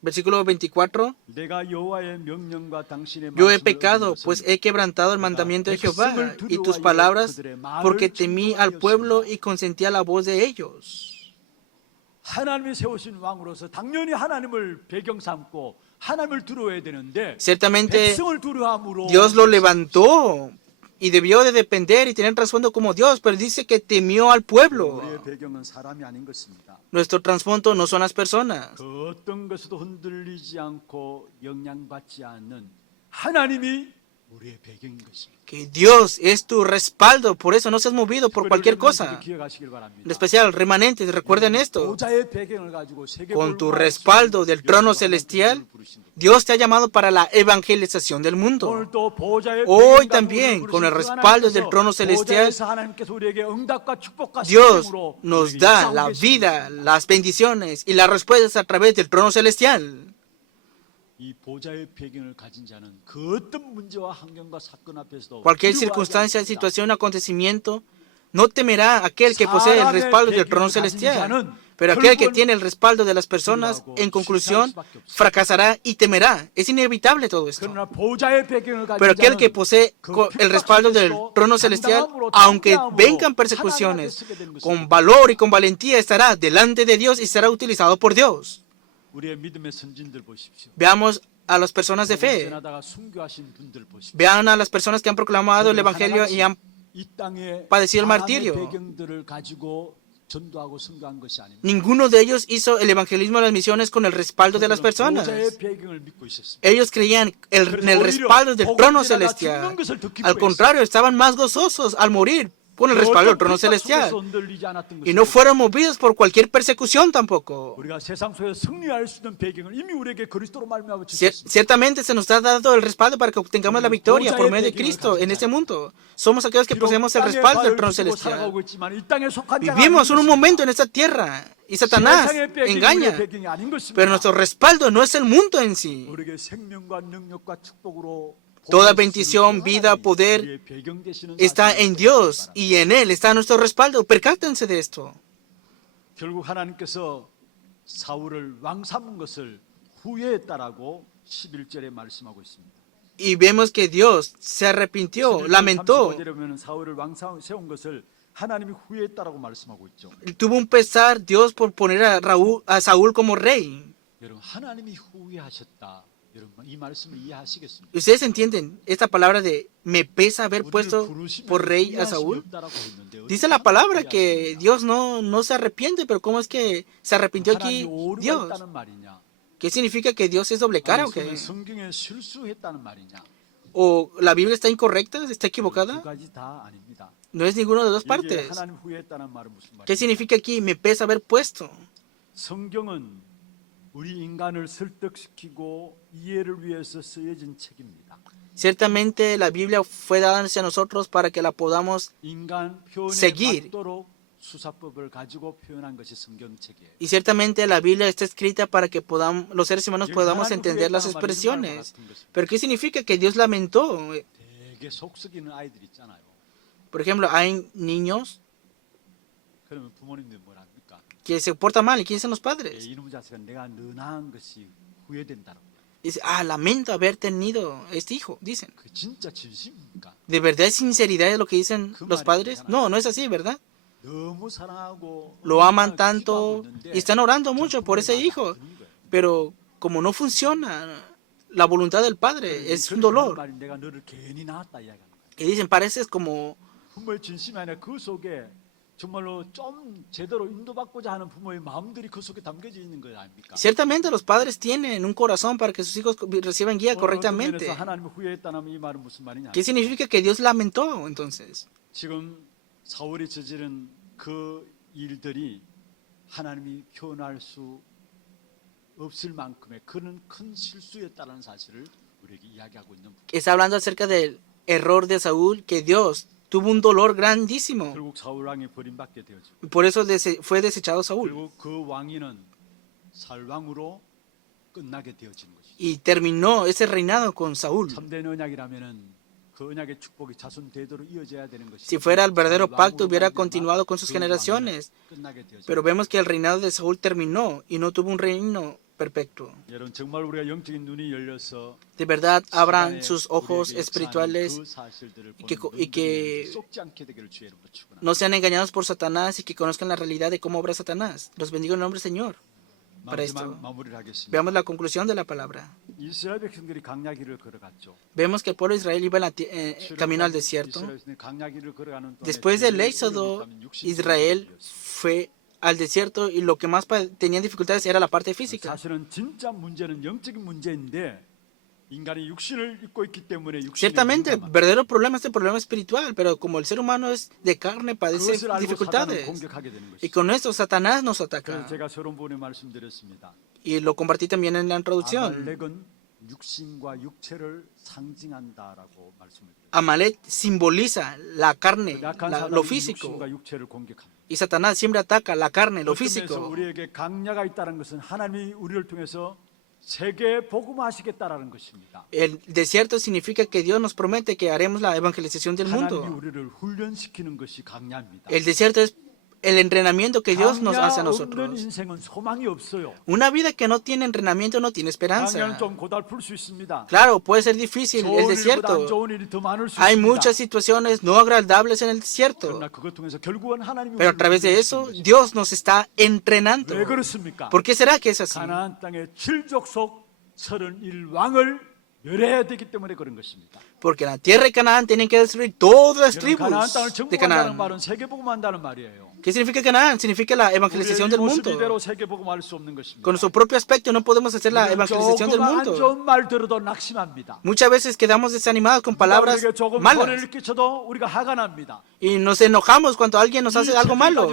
versículo 24. 내가 여호와의 명령과 당신의 Yo he 말씀을 pecado, 어긴 pues 것은 he quebrantado el mandamiento de Jehová y tus palabras, porque temí al pueblo y consentí a la voz de ellos. 하나님이 세우신 왕으로서 당연히 하나님을 배경 삼고 하나님을 두려워해야 되는데 Ciertamente 백성을 두려워함으로 Dios lo levantó y debió de depender y tener trasfondo como Dios, pero dice que temió al pueblo. 우리의 배경은 사람이 아닌 것입니다. Nuestro trasfondo no son las personas. 그 어떤 것에도 흔들리지 않고 영향받지 않는 하나님이 우리의 배경인 것입니다. Que Dios es tu respaldo, por eso no seas movido por cualquier cosa. 기억하시길 바랍니다. En especial, remanentes, recuerden esto. 보좌의 배경을 가지고 Con tu respaldo del trono celestial, Dios te ha llamado para la evangelización del mundo. Hoy también, con el respaldo del trono celestial, Dios nos da la vida, las bendiciones y las respuestas a través del trono celestial. 이 보좌의 배경을 가진 자는 그 어떤 문제와 환경과 사건 앞에서도 Cualquier circunstancia, situación, acontecimiento, no temerá aquel que posee el respaldo del trono celestial. Pero aquel que tiene el respaldo de las personas, en conclusión, fracasará y temerá. Es inevitable todo esto. 그러나 보좌의 배경을 가진 Pero aquel que 자는 posee el respaldo del trono celestial, aunque vengan 하나님 persecuciones, 앞에 서게 되는 con 것입니다. valor y con valentía estará delante de Dios y será utilizado por Dios. 우리의 믿음의 선진들 보십시오. Veamos a las personas de fe. 전하다가 순교하신 분들 보십시오. Vean a las personas que han proclamado el Evangelio y han 이 땅에 padecido el 사람의 martirio. 배경들을 가지고 전도하고 순교한 것이 아닙니다. Ninguno de ellos hizo el evangelismo de las misiones con el respaldo de las personas. 보좌의 배경을 믿고 있었습니다. Ellos creían en el respaldo del trono celestial. Al contrario, estaban más gozosos al morir con el respaldo del trono celestial. Y no fueron movidos por cualquier persecución tampoco. 우리가 세상 속에서 승리할 수 있는 배경을 이미 우리에게 그리스도로 말미암아 주셨습니다. Ciertamente se nos ha dado el respaldo para que obtengamos la victoria por medio de Cristo en este mundo. Somos aquellos que poseemos el respaldo del trono celestial. Vivimos en un momento en esta tierra y Satanás engaña, pero nuestro respaldo no es el mundo en sí. 우리에게 생명과 능력과 축복으로 Toda bendición, vida, poder está en Dios y en Él está nuestro respaldo. Percátense de esto. 결국 하나님께서 사울을 왕 삼은 것을 후회했다라고 11절에 말씀하고 있습니다. Y vemos que Dios se arrepintió, lamentó. 35절에 보면 사울을 왕 세운 것을 하나님이 후회했다라고 말씀하고 있죠. Tuvo un pesar Dios por poner a Saúl como rey. 여러분 하나님이 후회하셨다. 여러분 이 말씀을 이해하시겠습니까? ¿Ustedes entienden esta palabra de me pesa haber puesto por rey a Saúl? Dice la palabra que Dios no se arrepiente, pero ¿cómo es que se arrepintió aquí Dios? ¿Qué significa que Dios es doble cara o qué? 성경에 실수했다는 말이냐? ¿O la Biblia está incorrecta, está 두 equivocada? 가지 다 아닙니다. No es ninguno de dos 여기에 partes. 하나님 후회했다는 말은 무슨 ¿Qué 말이냐? significa aquí me pesa haber puesto? 성경은 우리 인간을 설득시키고 이해를 위해서 쓰여진 책입니다. Ciertamente la Biblia fue dada hacia nosotros para que la podamos 인간 표현에 seguir. 맞도록 수사법을 가지고 표현한 것이 성경책이에요. Y ciertamente la Biblia está escrita para que los seres humanos podamos entender las expresiones. Pero ¿qué significa que Dios lamentó? 되게 속 썩이는 아이들 있잖아요. Por ejemplo, hay niños 그러면 부모님들 뭐랍니까? que se portan mal. ¿Y quiénes son los padres? 이놈 자식아 내가 너 낳은 것이 후회된다라고. Dice, lamento haber tenido este hijo, dicen. 그 진짜 진심입니까? ¿De verdad es sinceridad lo que dicen los padres? No, no es así, ¿verdad? 너무 사랑하고 Lo aman tanto y están orando mucho por ese hijo. Pero como no funciona la voluntad del padre, es un dolor. 내가 너를 괜히 낳았다 이야기하는 거예요. Y dicen, pareces como... 부모의 진심이 아니라 그 속에 정말로 좀 제대로 인도받고자 하는 부모의 마음들이 그 속에 담겨져 있는 거 아닙니까? Ciertamente los padres tienen un corazón para que sus hijos reciban guía correctamente. 하나님을 후회했다는 이 말은 무슨 말이냐? ¿Qué significa que Dios lamentó entonces? 지금 사울이 저지른 그 일들이 하나님이 표현할 수 없을 만큼의 그런 큰 실수였다는 사실을 우리에게 이야기하고 있는 부분. Está hablando acerca del error de Saúl, que Dios tuvo un dolor grandísimo. 결국 사울 왕이 버림받게 되어지고 Por eso fue desechado Saúl. 결국 그 왕위는 살왕으로 끝나게 되어진 것이죠. Y terminó ese reinado con Saúl. 참된 언약이라면은 그 언약의 축복이 자손 대대로 이어져야 되는 것이. Si fuera el verdadero pacto, hubiera continuado con sus generaciones. Pero vemos que el reinado de Saúl terminó y no tuvo un reino perpetuo. 여러분 정말 우리가 영적인 눈이 열려서 De verdad, abran sus ojos espirituales y que no sean engañados por Satanás y que conozcan la realidad de cómo obra Satanás. Los bendigo en el nombre del Señor. Para esto, veamos la conclusión de la palabra. 이스라엘 백성들이 강야길을 걸어갔죠. Vemos que el pueblo de Israel iba camino al desierto. Después del éxodo, Israel fue al desierto y lo que más tenían dificultades era la parte física. 사실은 진짜 문제는 영적인 문제인데 인간이 육신을 입고 있기 때문에 Ciertamente, el verdadero problema es el problema espiritual, pero como el ser humano es de carne, padece dificultades. Y con esto Satanás nos ataca. 제가 서론 부분에 말씀드렸습니다. Y lo compartí también en la introducción. 아말렉은 육신과 육체를 상징한다라고 말씀드렸습니다. Amalek simboliza la carne, 약한 lo 사람이 físico. 육신과 육체를 공격합니다. Y Satanás siempre ataca la carne, lo 어떤 면에서 físico. 우리에게 강야가 있다는 것은 하나님이 우리를 통해서 세계 복음화하시겠다라는 것입니다. El desierto significa que Dios nos promete que haremos la evangelización del 하나님이 mundo. 우리를 훈련시키는 것이 강야입니다. El desierto es el entrenamiento que Dios nos hace a 강야 없는 nosotros. 인생은 소망이 없어요. Una vida que no tiene entrenamiento no tiene esperanza. 강야는 좀 고달플 수 있습니다. Claro, puede ser difícil el 좋은 일보다 안 desierto. 좋은 일이 더 많을 수 Hay 있습니다. muchas situaciones no agradables en el desierto. 그러나 그것 통해서 결국은 하나님이 Pero a 우리를 través de eso, 훈련시키는 것입니다. Dios nos está entrenando. 왜 그렇습니까? ¿Por qué será que es así? 가나안 땅의 7족속 31왕을 멸해야 되기 때문에 그런 것입니다. Porque en la tierra de Canaán tienen que destruir todas las 여러분, 가나안 tribus 땅을 de 정복한다는 Canaán. 말은 세계복음한다는 말이에요. ¿Qué significa Canaán? Significa la evangelización del 우리의 모습 mundo. 이대로 세계복음할 수 없는 것입니다. Con su propio aspecto no podemos hacer la evangelización del 조금 안 mundo. 좋은 말 들어도 낙심합니다. Muchas veces quedamos desanimados con palabras 우리에게 조금 malas 손해를 끼쳐도 우리가 화가 납니다. y nos enojamos cuando alguien nos hace algo malo.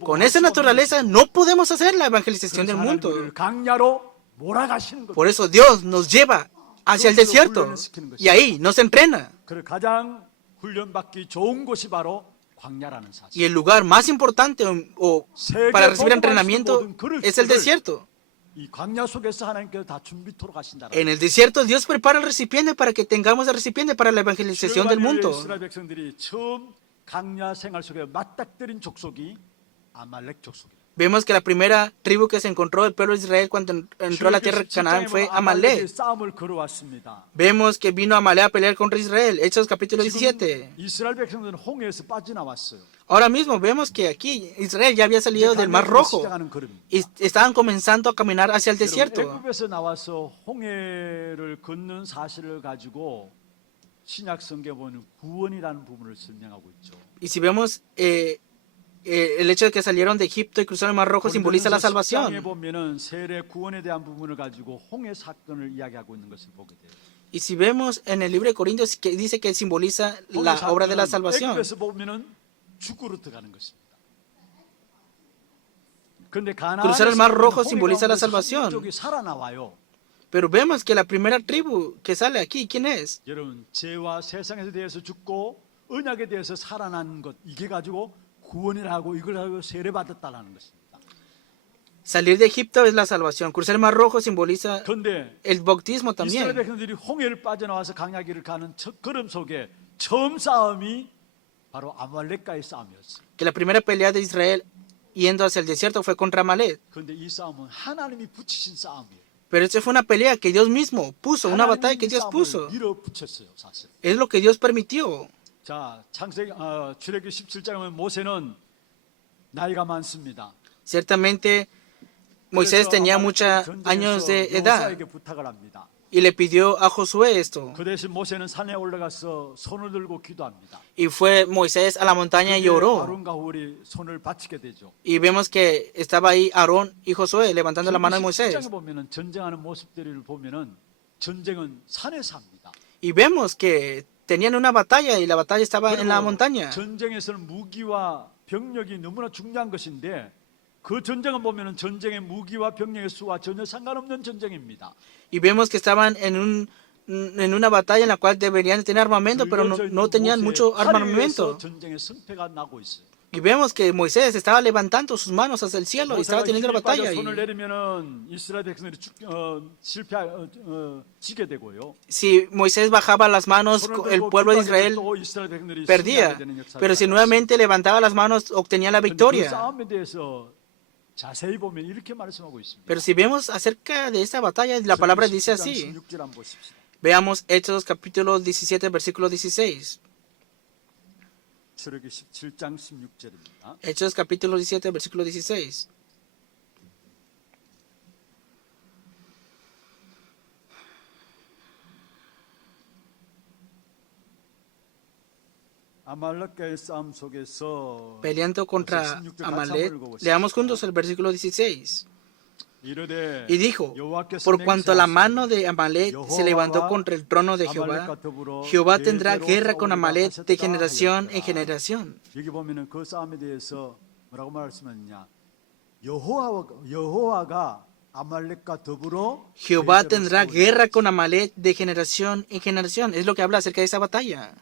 Con esa naturaleza no podemos hacer la evangelización del mundo. 강야로 몰아가시는 것. Por eso Dios nos lleva hacia el desierto y ahí nos entrena. 그 가장 훈련받기 좋은 곳이 바로 광야라는 사실. Y el lugar más importante para recibir entrenamiento es el desierto. 이 광야 속에서 하나님께서 다 준비토록 하신다. En el desierto Dios prepara el recipiente para que tengamos el recipiente para la evangelización del mundo. 이스라엘 백성들이 처음 강야 생활 속에 맞닥뜨린 족속이 아말렉 족속이에요. Vemos que la primera tribu que se encontró el pueblo de Israel cuando entró a la tierra de Canaán fue Amalek. 싸움을 걸어왔습니다. Vemos que vino Amalek a pelear contra Israel. Hechos capítulo 17. 이스라엘 백성들은 홍해에서 빠져나왔어요. Ahora mismo vemos que aquí Israel ya había 이제 salido del Mar 가나안으로 Rojo 시작하는 걸음입니다. y estaban comenzando a caminar hacia el 여러분, desierto. 애굽에서 나와서 홍해를 걷는 사실을 가지고 신약 성경에 보면 구원이라는 부분을 설명하고 있죠. Y si vemos el hecho de que salieron de Egipto y cruzaron el Mar Rojo simboliza la 고린도전서 10장에 salvación. 보면은 세례 구원에 대한 부분을 가지고 홍해 사건을 이야기하고 있는 것을 보게 돼요. Y si vemos en el libro de Corintios que dice que simboliza 홍해 la obra de la 사건은 salvación. 애굽에서 보면은 죽으로 들어가는 것입니다. 그런데 Cruzar el Mar Rojo simboliza la salvación. 쪽이 살아나와요. Pero vemos que la primera tribu que sale aquí, ¿quién es? 여러분, 죄와 세상에 대해서 죽고 언약에 대해서 살아난 것, 이게 가지고 구원이라고 이걸 가지고 세례받았다라는 것입니다. Salir de Egipto es la salvación. Cruzar el Mar Rojo simboliza 그런데 el bautismo 이스라엘 también. 백성들이 홍해를 빠져나와서 강야길을 가는 첫 걸음 속에 처음 싸움이 바로 아말렉과의 싸움이었어요. Que la primera pelea de Israel yendo hacia el desierto fue contra Amalek. 그런데 이 싸움은 하나님이 붙이신 싸움이에요. Pero esta fue una pelea que Dios mismo puso, una batalla que Dios puso. 밀어붙였어요, 사실. Es lo que Dios permitió. 자, 출애굽기 17장에 보면 모세는 나이가 많습니다. Ciertamente Moisés tenía muchos años de edad 여호수아에게 부탁을 합니다. y le pidió a Josué esto. 그 대신 모세는 산에 올라가서 손을 들고 기도합니다. Y fue Moisés a la montaña y 그때 oró. 아론과 홀이 손을 받치게 되죠. Y vemos que estaba ahí Aarón y Josué levantando la mano de Moisés. 17장에 보면은 전쟁하는 모습들을 보면은 전쟁은 산에서 합니다. Y vemos que tenían una batalla y la batalla estaba en la 그리고 montaña. 전쟁에서는 무기와 병력이 너무나 중요한 것인데 그 전쟁은 보면은 전쟁의 무기와 병력의 수와 전혀 상관없는 전쟁입니다. Y vemos que estaban en una batalla en la cual deberían tener armamento, pero no tenían mucho armamento. 전쟁의 승패가 나고 있어요. Y vemos que Moisés estaba levantando sus manos hacia el cielo y estaba teniendo la batalla. 손을 Y 내리면은 이스라엘 백성들이 지게 되고요. si Moisés bajaba las manos, el pueblo de Israel 또 이스라엘 백성들이 perdía. 승리하게 되는 역사가 Pero si nuevamente levantaba las manos, obtenía la 그 victoria. 싸움에 대해서 자세히 보면 이렇게 말씀하고 있습니다. Pero si vemos acerca de esta batalla, la palabra dice así. 16절 한번 보십시다. Veamos Hechos capítulo 17, versículo 16. 출애굽기 17장 16절입니다. Hechos capítulo 17, versículo 16. 아말렉과의 싸움 속에서 Peleando contra Amalek, leamos juntos el versículo 16. 이르되 Y dijo, 여호와께서 por cuanto la 맹세하시되 mano de Amalek se levantó contra el trono de Jehová, Jehová tendrá guerra con Amalek de generación en generación. 여기 보면은 그 싸움에 대해서 뭐라고 말씀하느냐? 여호와가 아말렉과 더불어 Jehová 대대로 tendrá 싸우리라. guerra con Amalek de generación en generación. Es lo que habla acerca de esa batalla,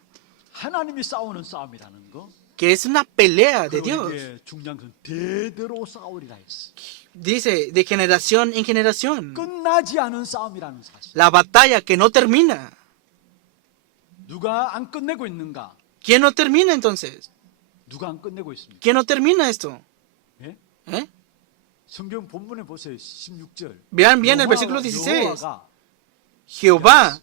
하나님이 싸우는 싸움이라는 거. que es una pelea de 그리고 Dios. 이게 중요한 건 대대로 싸우리라 했어. Dice, de generación en generación. 끝나지 않은 싸움이라는 사실. La batalla que no termina. 누가 안 끝내고 있는가? ¿Quién no termina entonces? 누가 안 끝내고 있습니까? ¿Quién no termina esto? 예? ¿Eh? 성경 본문에 보세요. 16절. Vean bien el versículo 16. 여호와가 Jehová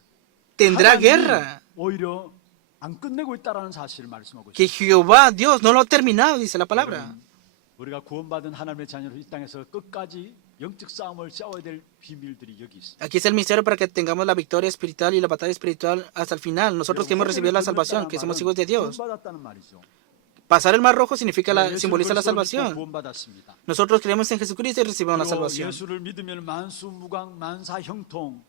tendrá 하나님이 guerra. 오히려 안 끝내고 있다라는 사실을 말씀하고 있습니다. Que Jehová, Dios, no lo ha terminado, dice la palabra. 우리가 구원받은 하나님의 자녀로 이 땅에서 끝까지 영적 싸움을 싸워야 될 비밀들이 여기 있습니다. Aquí está el misterio para que tengamos la victoria espiritual y la batalla espiritual hasta el final. Nosotros que hemos recibido la salvación, que somos hijos de Dios. 구원받았다는 말이죠. Pasar el mar rojo significa 예수를 simboliza la 그리스도로 믿고 salvación. 구원받았습니다. Nosotros creemos en Jesucristo y recibimos la 그리고 salvación. 예수를 믿으면 만수무강 만사형통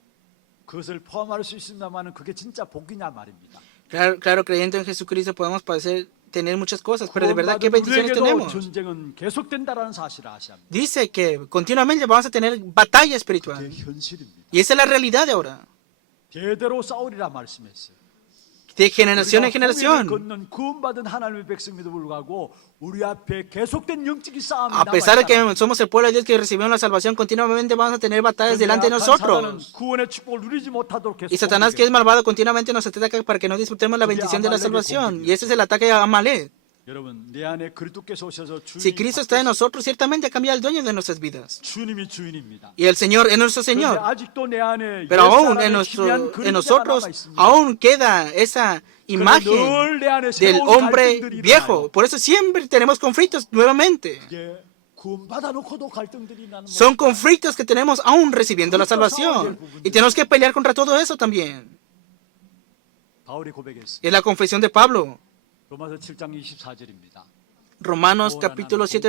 그것을 포함할 수 있습니다만은 그게 진짜 복이냐 말입니다. Claro, creyendo en Jesucristo podemos tener muchas cosas, pero de verdad, ¿qué 구원받은 bendiciones 우리에게도 tenemos? 전쟁은 계속된다라는 사실을 아셔야 합니다. Dice que continuamente vamos a tener batalla espiritual. 그게 현실입니다. Y esa es la realidad de ahora. 대대로 싸우리라 말씀했어요. De generación en 우리가 홍해를 generación. 걷는 구원받은 하나님의 백성임에도 불구하고 우리 앞에 계속된 영적인 싸움이 A pesar de que 남아있다는 somos el pueblo de Dios que recibimos la salvación, continuamente vamos a tener batallas delante de nosotros. 구원의 축복을 누리지 못하도록 계속 Y Satanás, que es malvado, continuamente nos ataca para que no disfrutemos la bendición de la salvación. Y ese es el ataque a Amalek. 여러분, 내 안에 그리스도께서 오셔서 Si 주님이 Cristo está en 바뀌었습니다. nosotros, ciertamente cambia el dueño de nuestras vidas. 주님이 주인입니다. Y el Señor es nuestro 그런데 Señor. 아직도 내 안에 Pero aún 옛사람의 희미한 en 그림자가 nosotros, 남아 있습니다. aún queda esa imagen 늘 내 안에 del 새로운 hombre 갈등들이 viejo. 일어나요. Por eso siempre tenemos conflictos nuevamente. 그게 구원받아 놓고도 갈등들이 나는 Son 것입니다. conflictos que tenemos aún recibiendo la salvación. Y tenemos que pelear contra todo eso también. 바울이 고백했습니다. Es la confesión de Pablo. 로마서 7장 24절입니다. Romanos capítulo 7,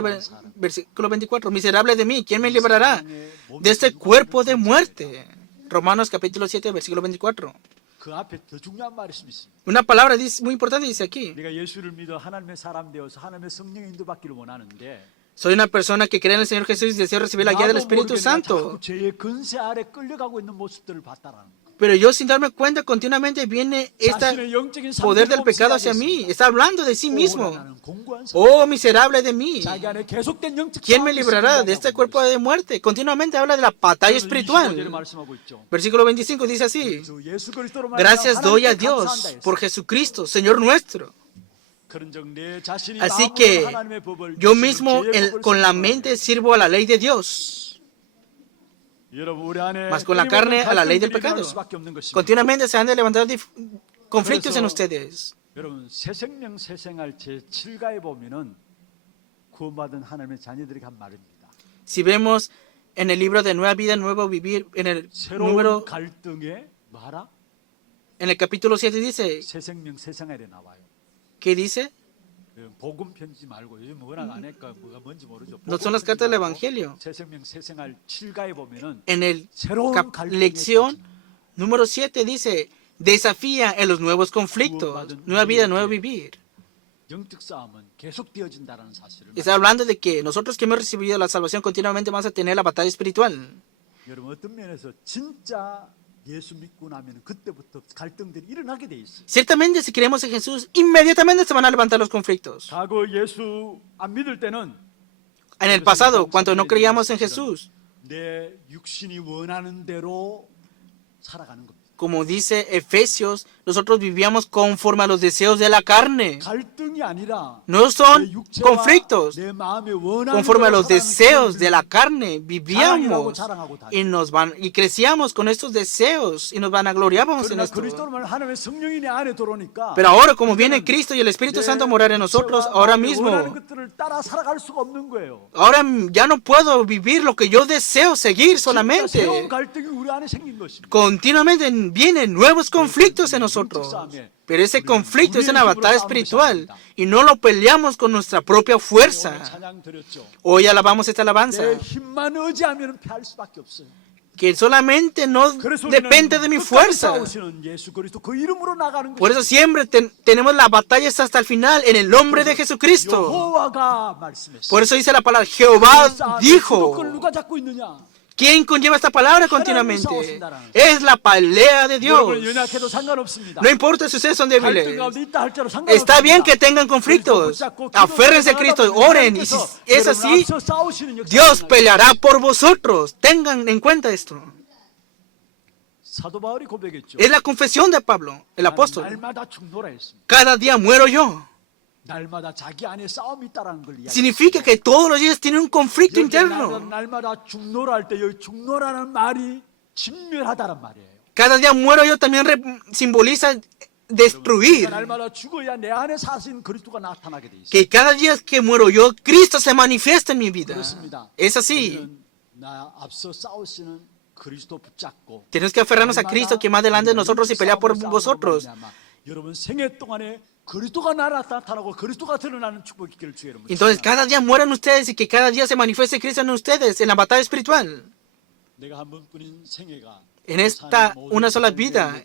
versículo 24. Miserable de mí, ¿quién me librará de este cuerpo de muerte? Romanos capítulo 7, versículo 24. 그 앞에 더 중요한 말씀이 있습니다. Una palabra muy importante dice aquí. 내가 예수를 믿어 하나님의 사람 되어서 하나님의 성령의 인도받기를 원하는데 Soy una persona que cree en el Señor Jesús y deseo recibir la guía del 나도 Espíritu 모르게 내가 Santo. 자꾸 죄의 근세 아래 끌려가고 있는 모습들을 봤다라는 거예요. Pero yo sin darme cuenta continuamente viene este 자신의 영적인 poder del 상태를 pecado hacia mí. Está hablando de sí mismo. 나는 공고한 삶. Oh, miserable de mí. 자기 안에 계속된 영적 ¿Quién me 싸움이 librará 있음을 de este 이야기하고 cuerpo de muerte? Continuamente habla de la batalla 있어요. 25절에 espiritual. 말씀하고 있죠. Versículo 25 dice así. 주 예수 그리스도로 말미암아 Gracias doy a 하나님께 Dios 감사한다 por 했어요. Jesucristo, Señor nuestro. 그런즉 내 자신이 Así 마음으로 que 하나님의 법을 yo 믿음으로 mismo 죄의 법을 con la 선포하노니. mente sirvo a la ley de Dios, 여러분, 우리 안에 mas con la carne a la ley del 갈등들이 일어날 pecado. 수밖에 없는 것입니다. Continuamente se han de levantar conflictos en 그래서 ustedes. 여러분, 새 생명 새 생활 제 7가에 보면은 구원받은 하나님의 자녀들에게 한 말입니다. Si vemos en el libro de Nueva Vida, Nuevo Vivir, en el 새로운 número, 갈등에 뭐하라? en el capítulo 7 dice, 새 생명 새 생활에 나와요. ¿qué dice? 복음 편지 말고 요즘 뭐라 안 할까 뭐가 뭔지 모르죠. No son las cartas del Evangelio. 새 생명 새 생활 7가에 보면은 En el 새로운 갈등에 lección 빠집니다. número 7 dice, desafía en los nuevos conflictos, nueva vida, nuevo vivir. 영적 싸움은 계속되어진다는 사실을 Está hablando de que nosotros que hemos recibido la salvación continuamente vamos a tener la batalla espiritual. 여러분 어떤 면에서 진짜 예수 믿고 나면 그때부터 갈등들이 일어나게 돼 있어요. Ciertamente si creemos en Jesús, inmediatamente se van a levantar los conflictos. 과거 예수 안 믿을 때는 En el pasado, cuando no creíamos en Jesús, 내 육신이 원하는 대로 살아가는 겁니다. como dice Efesios, nosotros vivíamos conforme a los deseos de la carne. 갈등이 아니라 No 내 son 육체와 conflictos. 내 마음에 원하는 Conforme a 대로 los 살아가는 deseos de la 그런 carne, vivíamos y crecíamos con estos deseos y nos vanagloriábamos en 그러나 esto. 그리스도로 말하면 하나님의 성령이 내 안에 들어오니까 Pero ahora, como viene Cristo y el Espíritu Santo a morar en nosotros, ahora mismo, 원하는 것들을 따라 살아갈 수가 없는 거예요. ahora ya no puedo vivir lo que yo deseo seguir 진짜 solamente. 새로운 갈등이 우리 안에 생긴 것입니다. Continuamente vienen nuevos conflictos en nosotros. Pero ese conflicto es una batalla espiritual y no lo peleamos con nuestra propia 오늘 fuerza. 찬양 드렸죠. Hoy alabamos esta alabanza, 내 힘만 의지하면 패할 수밖에 없어요. que solamente no 그래서 depende de mi 끝까지 fuerza. 싸우시는 예수 그리스도 그 이름으로 나가는 Por eso 것입니다. siempre tenemos la batalla hasta el final en el nombre de Jesucristo. 여호와가 말씀했어요. Por eso dice la palabra, Jehová dijo. 그걸 누가 잡고 있느냐? ¿Quién conlleva esta palabra continuamente? Es la pelea de Dios. 여러분 연약해도 상관없습니다. No importa si ustedes son débiles. 갈등 가운데 있다 할지라도 상관없습니다. Está bien que tengan conflictos. Aférrense a Cristo, oren. Y si es así, Dios peleará por vosotros. Tengan en cuenta esto. 사도 바울이 고백했죠. Es la confesión de Pablo, el apóstol. 날마다 죽노라 했습니다. Cada día muero yo. 날마다 자기 안에 싸움이 있다라는 걸 이야기해요. Significa que todos los días tienen un conflicto interno. 날마다 죽노라 할 때 여기 죽노라는 말이 진멸하다란 말이에요. Cada día muero yo también simboliza destruir. 날마다 죽어야 내 안에 사신 그리스도가 나타나게 돼 있어요. Que cada día que muero yo, Cristo se manifiesta en mi vida. 그렇습니다. Es así. 우리는 나 앞서 싸우시는 그리스도 붙잡고 Tenemos que aferrarnos a Cristo que más delante de nosotros y pelear por vosotros. 여러분 생애 동안에 그리스도가 나타나고 그리스도가 드러나는 축복이 있기를 주의 이름으로 Entonces 축원합니다. cada día mueran ustedes y que cada día se manifieste Cristo en ustedes en la batalla espiritual. 내가 한 번뿐인 생애가 En esta una sola vida,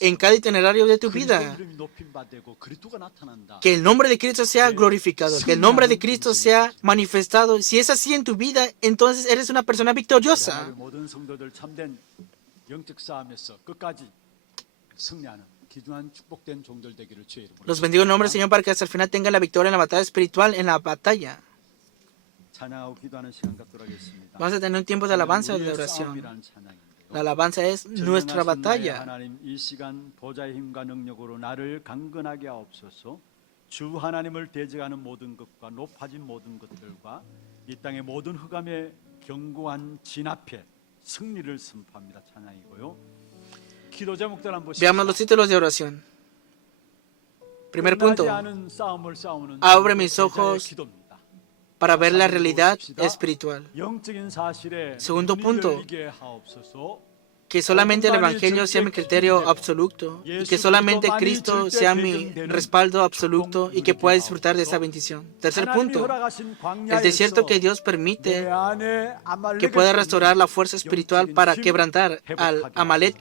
en cada itinerario de tu vida, 그리스도 이름이 높임받고 그리스도가 나타난다. que el nombre de Cristo sea glorificado, que el nombre de Cristo sea manifestado. Si es así en tu vida, entonces eres una persona victoriosa. 우리 모든 성도들 참된 영적 싸움에서 끝까지 승리하는 귀중한 축복된 종들 되기를 주의 이름으로 Los bendigo en el nombre del Señor para que hasta el final tengan la victoria en la batalla espiritual, en la batalla. 찬양하고 기도하는 시간 갖도록 하겠습니다. Vamos a tener un tiempo de alabanza y de 우리의 oración. 싸움이라는 찬양인데요. La alabanza es nuestra 전능하신 나의 batalla. 하나님 이 시간 보좌의 힘과 능력으로 나를 강건하게 하옵소서. 주 하나님을 대적하는 모든 것과 높아진 모든 것들과 이 땅의 모든 흑암의 견고한 진 앞에 승리를 선포합니다. 찬양이고요. 기도 제목들 한번 보시죠. Veamos los títulos de oración. Primer punto, 끝나지 않은 싸움을 싸우는 abre mis 제자의 ojos 기도입니다. para ver la realidad espiritual. 영적인 사실에 Segundo 눈이 punto, 열리게 하옵소서. que solamente el Evangelio sea mi criterio absoluto y que solamente Cristo sea mi respaldo absoluto y que pueda disfrutar de esa bendición. Tercer punto, el desierto que Dios permite que pueda restaurar la fuerza espiritual para quebrantar al Amalek